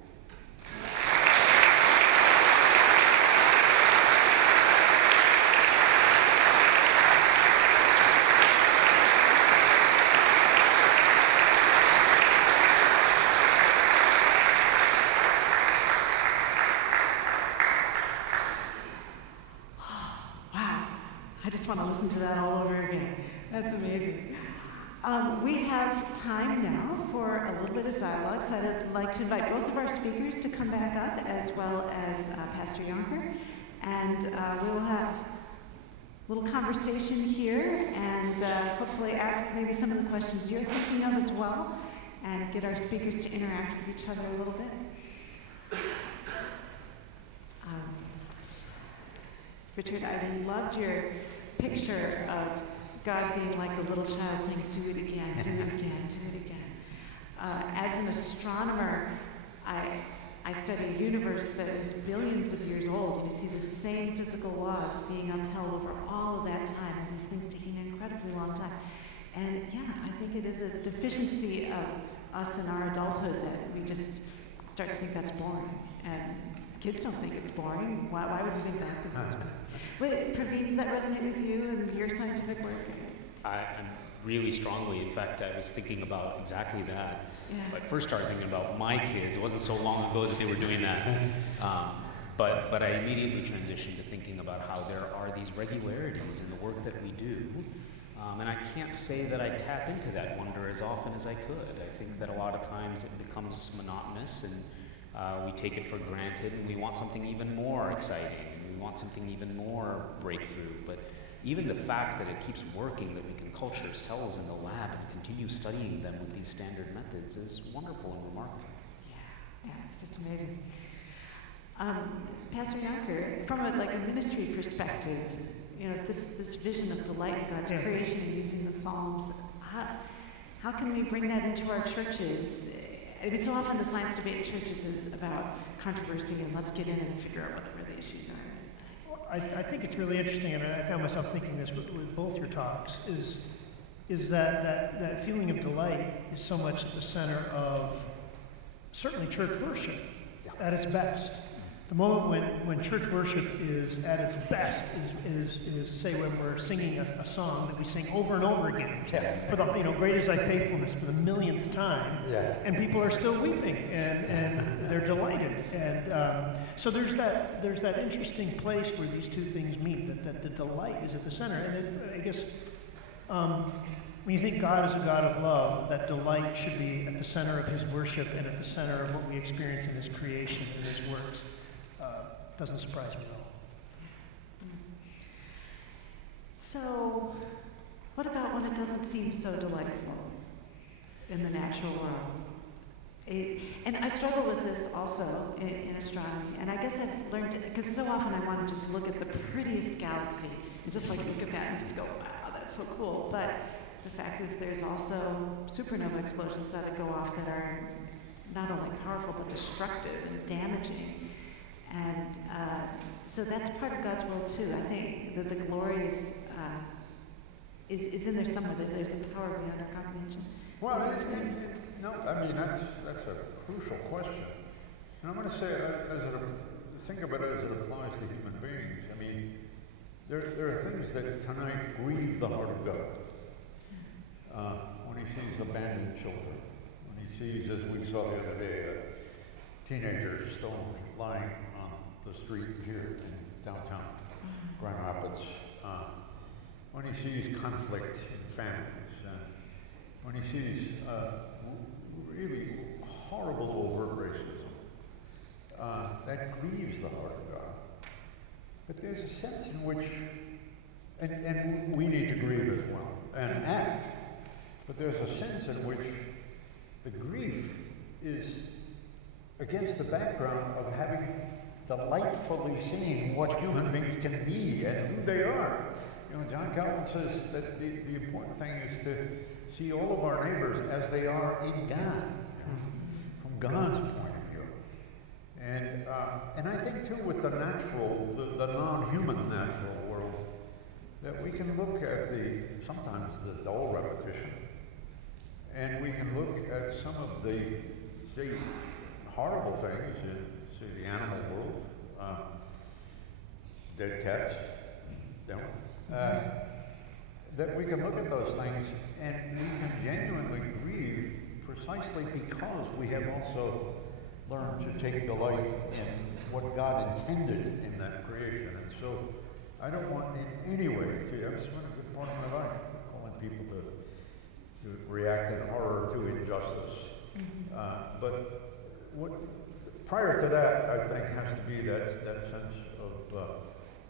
I just want to listen to that all over again. That's amazing. We have time now for a little bit of dialogue, so I'd like to invite both of our speakers to come back up, as well as Pastor Yonker, and we will have a little conversation here, and hopefully ask maybe some of the questions you're thinking of as well, and get our speakers to interact with each other a little bit. Richard, I loved your picture of God being like the little child saying, do it again, do it again, do it again. As an astronomer, I study a universe that is billions of years old, and you see the same physical laws being upheld over all of that time, and these things taking an incredibly long time. And yeah, I think it is a deficiency of us in our adulthood that we just start to think that's boring. And kids don't think it's boring. Why would we think that? Wait, Praveen, does that resonate with you and your scientific work? I'm really strongly. In fact, I was thinking about exactly that. Yeah. I first started thinking about my kids. It wasn't so long ago that they were doing that. But I immediately transitioned to thinking about how there are these regularities in the work that we do And I can't say that I tap into that wonder as often as I could. I think that a lot of times it becomes monotonous and we take it for granted and we want something even more exciting. We want something even more breakthrough. But even the fact that it keeps working, that we can culture cells in the lab and continue studying them with these standard methods is wonderful and remarkable. Yeah, it's just amazing. Pastor Yonker, from a ministry perspective, this vision of delight in God's creation and using the Psalms, how can we bring that into our churches? I mean, so often the science debate in churches is about controversy and let's get in and figure out whatever the issues are. I think it's really interesting, and I found myself thinking this with both your talks, is that feeling of delight is so much at the center of certainly church worship at its best. The moment when church worship is at its best is say when we're singing a song that we sing over and over again for the great is thy faithfulness for the millionth time, and people are still weeping and they're delighted, and so there's that interesting place where these two things meet, that the delight is at the center, and I guess when you think God is a God of love, that delight should be at the center of His worship and at the center of what we experience in His creation and His works. Doesn't surprise me at all. So, what about when it doesn't seem so delightful in the natural world? And I struggle with this also in astronomy, and I guess I've learned, because so often I want to just look at the prettiest galaxy and just look at that and just go, wow, that's so cool. But the fact is there's also supernova explosions that go off that are not only powerful but destructive and damaging. And so that's part of God's world too. I think that the glory is in there somewhere. There's a power beyond our comprehension. Well, no, I mean that's a crucial question, and I'm going to say think of it as it applies to human beings. I mean, there are things that tonight grieve the heart of God. When He sees abandoned children, when He sees, as we saw the other day, a teenager stoned lying on the street here in downtown Grand Rapids, when He sees conflict in families, and when He sees really horrible overt racism, that grieves the heart of God. But there's a sense in which, and we need to grieve as well, and act, but there's a sense in which the grief is against the background of having delightfully seen what human beings can be and who they are. John Calvin says that the important thing is to see all of our neighbors as they are in God, from God's point of view. And I think too with the natural, the non-human natural world, that we can look at sometimes the dull repetition, and we can look at some of the horrible things in the animal world, dead cats, that we can look at those things and we can genuinely grieve precisely because we have also learned to take delight in what God intended in that creation. And so I don't want in any way I've spent a good part of my life calling people to react in horror to injustice. But prior to that, I think, has to be that sense of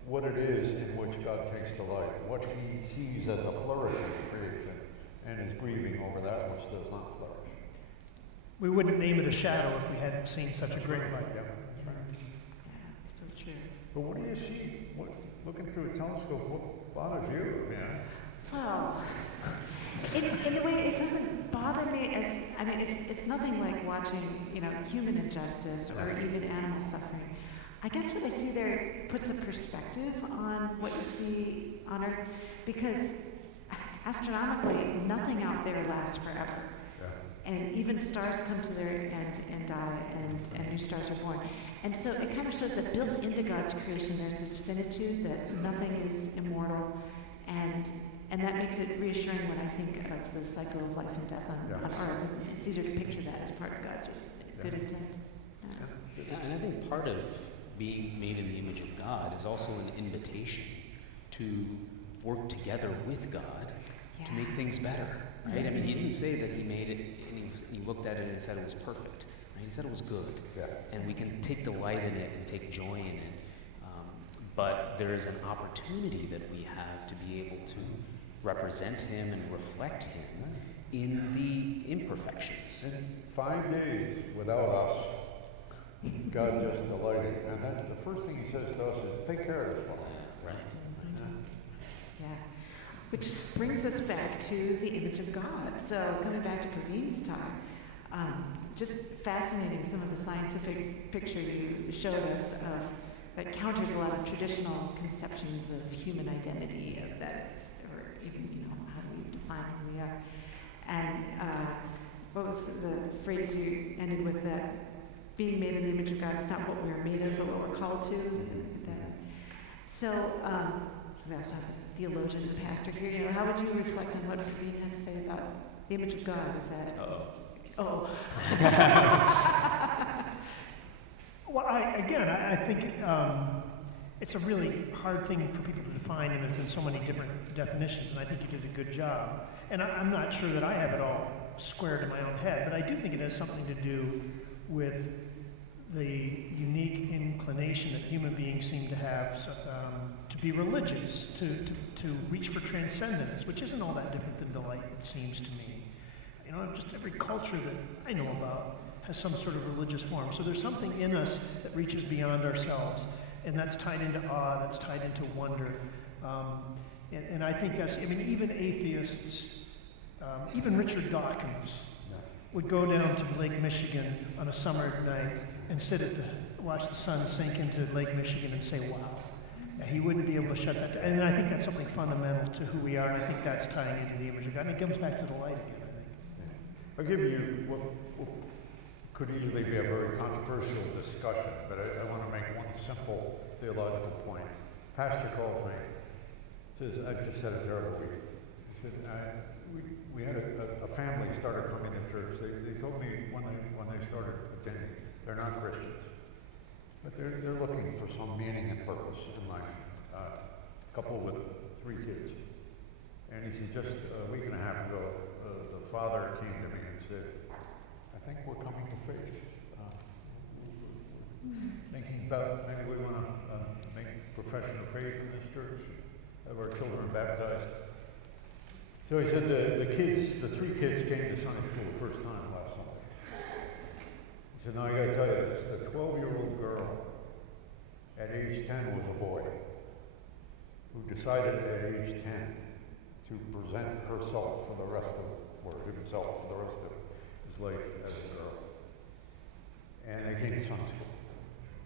what it is in which God takes delight, what He sees as a flourishing creation, and is grieving over that which does not flourish. We wouldn't name it a shadow if we hadn't seen such a great light. Yeah, that's right. Yeah, still true. But what do you see? Looking through a telescope, what bothers you, man? Well, in a way, it doesn't bother me it's nothing like watching, human injustice or even animal suffering. I guess what I see there puts a perspective on what you see on Earth, because astronomically, nothing out there lasts forever. Yeah. And even stars come to their end and die, and new stars are born. And so it kind of shows that built into God's creation, there's this finitude, that nothing is immortal, and that makes it reassuring when I think of the cycle of life and death on Earth. And it's easier to picture that as part of God's good intent. And I think part of being made in the image of God is also an invitation to work together with God to make things better, right? I mean, he didn't say that he made it and he looked at it and said it was perfect, right? He said it was good. Yeah. And we can take delight in it and take joy in it. But there is an opportunity that we have to be able to represent him and reflect him in the imperfections. In 5 days without us, God just delighted. And then the first thing he says to us is, take care of this fellow. Right. Yeah. Which brings us back to the image of God. So coming back to Praveen's talk, just fascinating some of the scientific picture you showed us of that counters a lot of traditional conceptions of human identity, of that is, or even, how do we define who we are. And what was the phrase you ended with, that being made in the image of God is not what we're made of, but what we're called to? So, we also have a theologian and pastor here. How would you reflect on what Praveen had to say about the image of God? Is that... Oh. Well, I think it's a really hard thing for people to define, and there's been so many different definitions, and I think you did a good job. And I'm not sure that I have it all squared in my own head, but I do think it has something to do with the unique inclination that human beings seem to have to be religious, to reach for transcendence, which isn't all that different than delight, it seems to me. Just every culture that I know about has some sort of religious form. So there's something in us that reaches beyond ourselves, and that's tied into awe, that's tied into wonder. And I think that's, even atheists, even Richard Dawkins would go down to Lake Michigan on a summer night and watch the sun sink into Lake Michigan and say, wow. He wouldn't be able to shut that down. And I think that's something fundamental to who we are, and I think that's tying into the image of God. And it comes back to the light again, I think. I'll give you what could easily be a very controversial discussion, but I want to make one simple theological point. Pastor calls me, says, I just had a terrible week. He said, we had a family started coming to church. They told me when they started attending, they're not Christians, but they're looking for some meaning and purpose in life. Couple with 3 kids. And he said, just a week and a half ago, the father came to me and said, I think we're coming to faith. Thinking about maybe we want to make profession of faith in this church, have our children baptized. So he said the 3 kids came to Sunday school the first time last Sunday. He said, now I got to tell you this, the 12-year-old girl at age 10 was a boy who decided at age 10 to present herself for the rest of his life as a girl. And they came to Sunday school.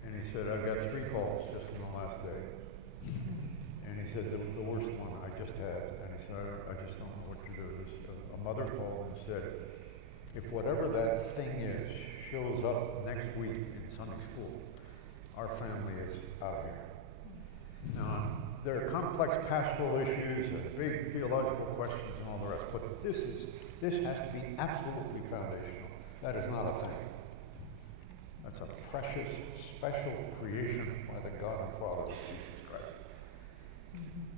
And he said, I've got 3 calls just in the last day. And he said, the worst one I just had. And he said, I just don't know what to do. A mother called and said, if whatever that thing is shows up next week in Sunday school, our family is out of here. Now, there are complex pastoral issues and big theological questions and all the rest, but this has to be absolutely foundational. That is not a thing. That's a precious, special creation by the God and Father of Jesus Christ.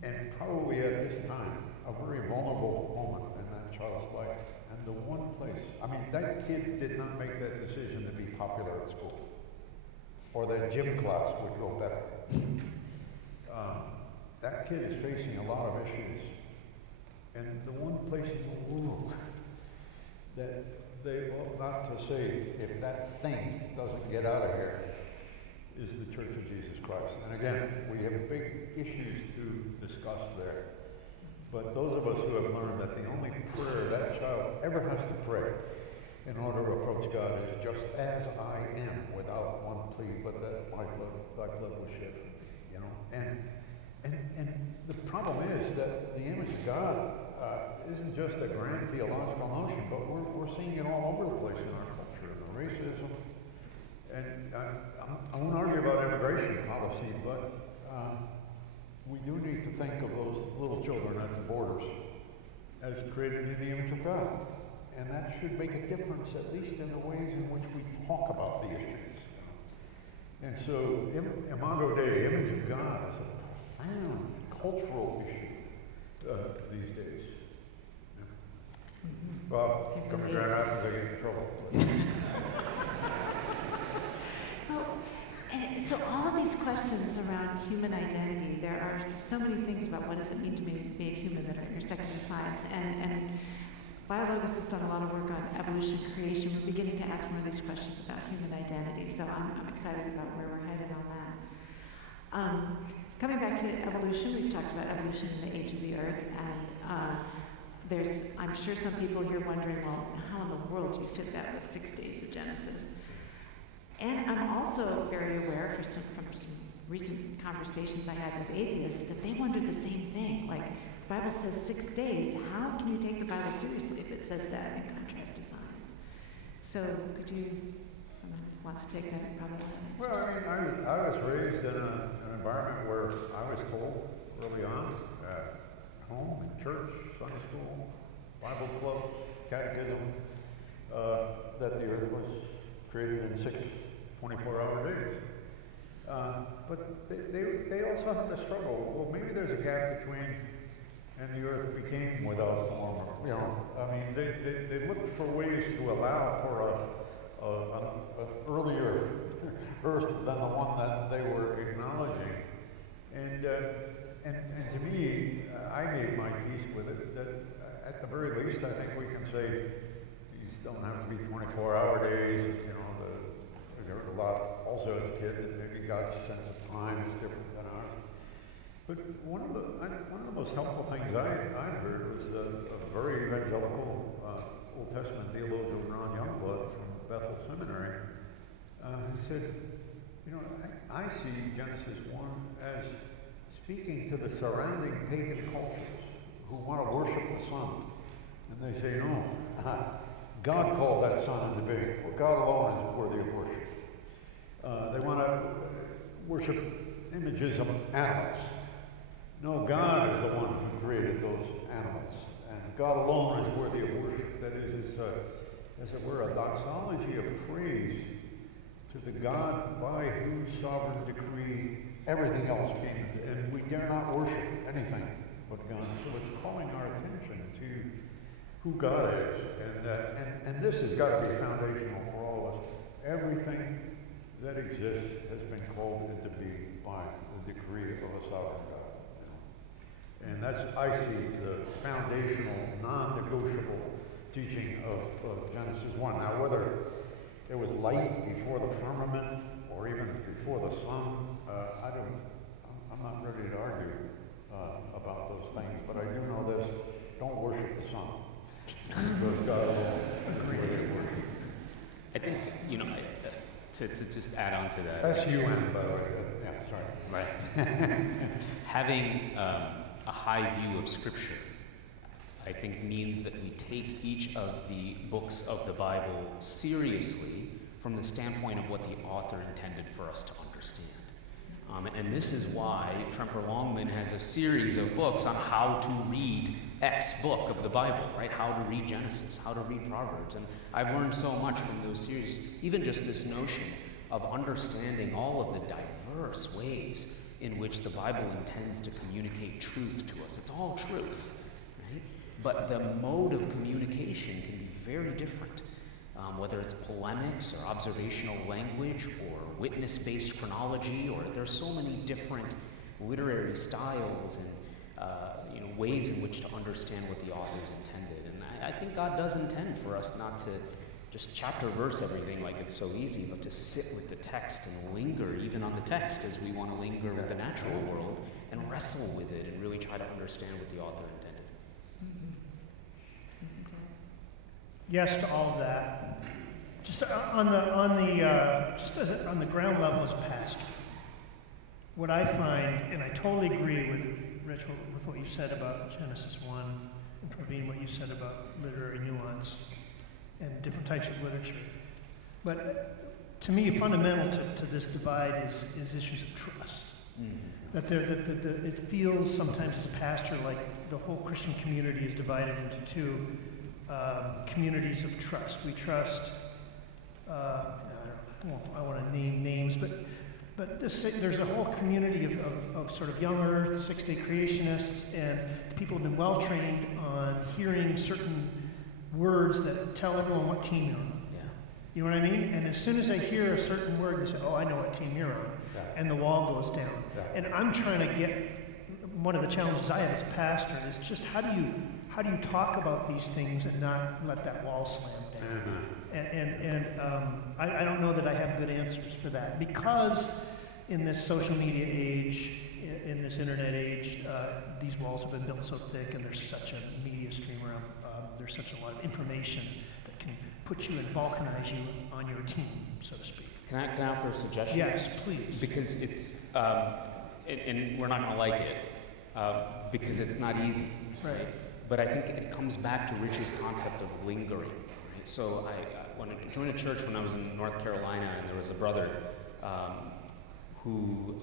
And probably at this time, a very vulnerable moment in that child's life. And the one place, that kid did not make that decision to be popular at school, or that gym class would go better. That kid is facing a lot of issues. And the one place in the world that they ought not to say, if that thing doesn't get out of here, is the Church of Jesus Christ. And again, we have big issues to discuss there. But those of us who have learned that the only prayer that child ever has to pray in order to approach God is just as I am, without one plea, but that thy blood was shed for me, And the problem is that the image of God isn't just a grand theological notion, but we're seeing it all over the place in our culture. The racism, and I won't argue about immigration policy, but we do need to think of those little children at the borders as created in the image of God. And that should make a difference, at least in the ways in which we talk about the issues. And so, Imago Dei, image of God, is a profound cultural issue these days. Well, come to Grand Rapids, I get in trouble. Well, and so all of these questions around human identity, there are so many things about what does it mean to be made human that are intersected with science. And BioLogos has done a lot of work on evolution and creation. We're beginning to ask more of these questions about human identity. So I'm excited about where we're headed on that. Coming back to evolution, we've talked about evolution in the age of the earth. And I'm sure some people here wondering, well, how in the world do you fit that with 6 days of Genesis? And I'm also very aware from some recent conversations I had with atheists that they wonder the same thing. Like, the Bible says 6 days. How can you take the Bible seriously if it says that in contrast to science? So could you, wants to take that? Probably. Well, I mean, I was raised in an environment where I was told early on, at home, in church, Sunday school, Bible clubs, catechism, that the earth was created in 6 24-hour days. But they also have to struggle. Well, maybe there's a gap between, and the earth became without form. You know, I mean, they looked for ways to allow for an earlier earth than the one that they were acknowledging. And to me, I made my peace with it. That at the very least, I think we can say these don't have to be 24-hour days. You know, I heard a lot also as a kid that maybe God's sense of time is different than ours. But one of the most helpful things I heard was a very evangelical Old Testament theologian, Ron Youngblood from Bethel Seminary, who said, you know, I see Genesis 1 as speaking to the surrounding pagan cultures who want to worship the sun. And they say, no, God called that sun into being. Well, God alone is worthy of worship. They want to worship images of animals. No, God is the one who created those animals. And God alone is worthy of worship. That is, as it were, a doxology of praise to the God by whose sovereign decree everything else came into, and we dare not worship anything but God. So it's calling our attention to who God is, and this has got to be foundational for all of us. Everything that exists has been called into being by the decree of a sovereign God. You know? And that's, I see, the foundational, non-negotiable teaching of Genesis 1. Now, whether there was light before the firmament or even before the sun, I'm not ready to argue about those things, but I do know this: don't worship the sun, because God alone is worthy of worship. I think, you know, to just add on to that. S-U-N, by the way. Yeah, sorry. Right. Having a high view of Scripture, I think, means that we take each of the books of the Bible seriously from the standpoint of what the author intended for us to understand. And this is why Tremper Longman has a series of books on how to read X book of the Bible, right? How to read Genesis, how to read Proverbs. And I've learned so much from those series, even just this notion of understanding all of the diverse ways in which the Bible intends to communicate truth to us. It's all truth, right? But the mode of communication can be very different, whether it's polemics or observational language or witness-based chronology, or there's so many different literary styles and ways in which to understand what the authors intended. And I think God does intend for us not to just chapter verse everything like it's so easy, but to sit with the text and linger even on the text as we want to linger with the natural world and wrestle with it and really try to understand what the author intended. Yes to all of that. Just on the ground level as a pastor, what I find, and I totally agree with Rich with what you said about Genesis 1, and Praveen, what you said about literary nuance and different types of literature. But to me, fundamental to this divide is issues of trust. That it feels sometimes as a pastor like the whole Christian community is divided into two communities of trust. We trust, I want to name names, but there's a whole community of sort of young earth, 6-day creationists, and people have been well trained on hearing certain words that tell everyone what team you're on. Yeah. You know what I mean? And as soon as I hear a certain word, they say, oh, I know what team you're on. Yeah. And the wall goes down. Yeah. And I'm trying to get, one of the challenges I have as a pastor is just how do you talk about these things and not let that wall slam down? Mm-hmm. I don't know that I have good answers for that, because in this social media age, in this internet age, these walls have been built so thick, and there's such a media stream around. There's such a lot of information that can put you and balkanize you on your team, so to speak. Can I offer a suggestion? Yes, please. Because it's, and we're not going to like it, because it's not easy. Right. But I think it comes back to Rich's concept of lingering. Right? So when I joined a church when I was in North Carolina, and there was a brother who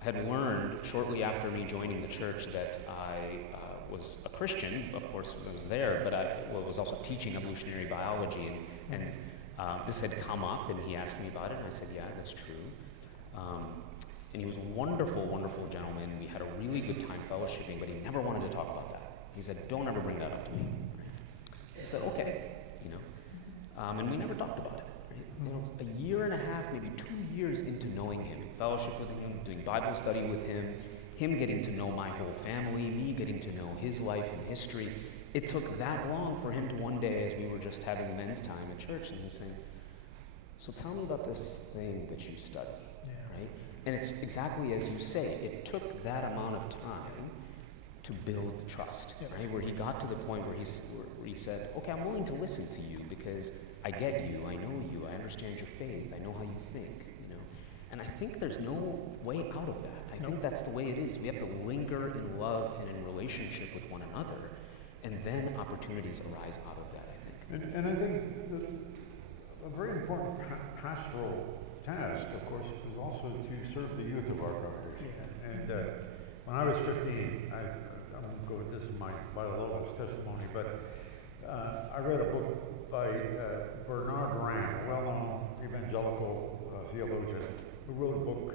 had learned shortly after me joining the church that I was a Christian. Of course, I was there, but I was also teaching evolutionary biology, and this had come up, and he asked me about it, and I said, yeah, that's true. And he was a wonderful, wonderful gentleman. We had a really good time fellowshipping, but he never wanted to talk about that. He said, don't ever bring that up to me. I said, okay, you know. And we never talked about it. Right? You know, a year and a half, maybe 2 years into knowing him, fellowship with him, doing Bible study with him getting to know my whole family, me getting to know his life and history. It took that long for him to one day, as we were just having men's time at church, and he was saying, so tell me about this thing that you study, right? And it's exactly as you say, it took that amount of time to build trust, right? Where he got to the point where he said, okay, I'm willing to listen to you because I get you, I know you, I understand your faith, I know how you think, you know? And I think there's no way out of that. I think that's the way it is. We have to linger in love and in relationship with one another, and then opportunities arise out of that, I think. And I think a very important pastoral task, of course, is also to serve the youth of our congregation. Yeah. And when I was 15, I won't go, this is my BioLogos testimony, but I read a book by Bernard Rand, a well-known evangelical theologian, who wrote a book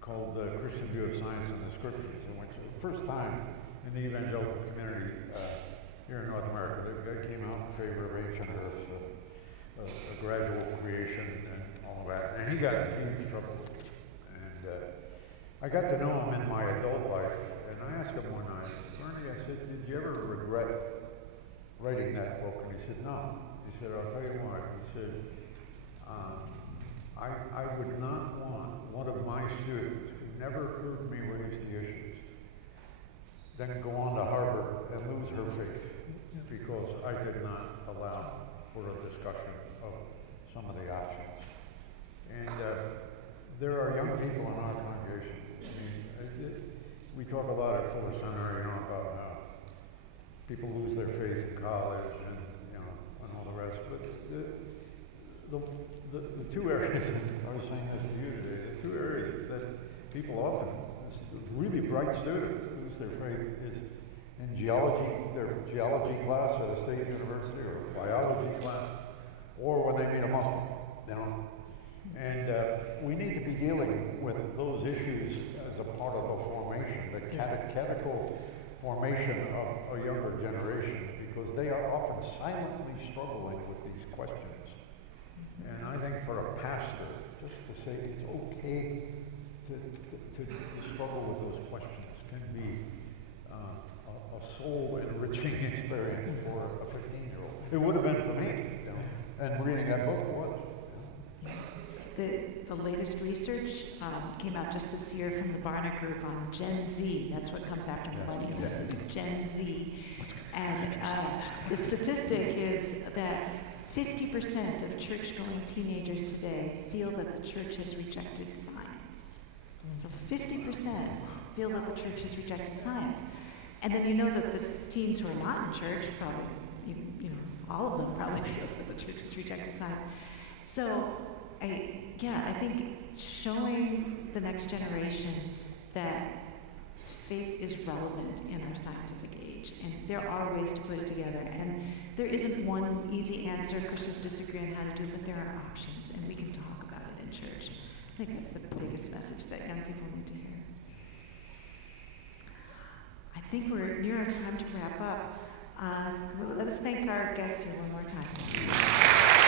called The Christian View of Science and the Scriptures, in which the first time in the evangelical community here in North America, they came out in favor of ancient Earth, a gradual creation and all of that, and he got in huge trouble. And I got to know him in my adult life, and I asked him one night, Bernie, I said, did you ever regret writing that book? And he said, no. He said, I'll tell you why. He said, I would not want one of my students who never heard me raise the issues then go on to Harvard and lose her faith because I did not allow for a discussion of some of the options. And there are young people in our congregation. I mean, we talk a lot at Fuller Seminary, you know, about how people lose their faith in college and, you know, and all the rest. But the two areas, I was saying this to you today, the two areas that people often, really bright students, lose their faith is in geology, their geology class at a state university, or biology class, or when they meet a Muslim, you know. And we need to be dealing with those issues as a part of the formation, the catechetical formation of a younger generation, because they are often silently struggling with these questions. And I think for a pastor, just to say it's okay to struggle with those questions can be a soul-enriching experience for a 15-year-old. It would have been for me, you know, and reading that book was. The latest research came out just this year from the Barna Group on Gen Z. That's what comes after millennials. It's Gen Z. And the statistic is that 50% of church-going teenagers today feel that the church has rejected science. So 50% feel that the church has rejected science. And then you know that the teens who are not in church probably, you know, all of them probably feel that the church has rejected science. So I think showing the next generation that faith is relevant in our scientific age, and there are ways to put it together, and there isn't one easy answer. Christians disagree on how to do it, but there are options, and we can talk about it in church. I think that's the biggest message that young people need to hear. I think we're near our time to wrap up. Let us thank our guest here one more time.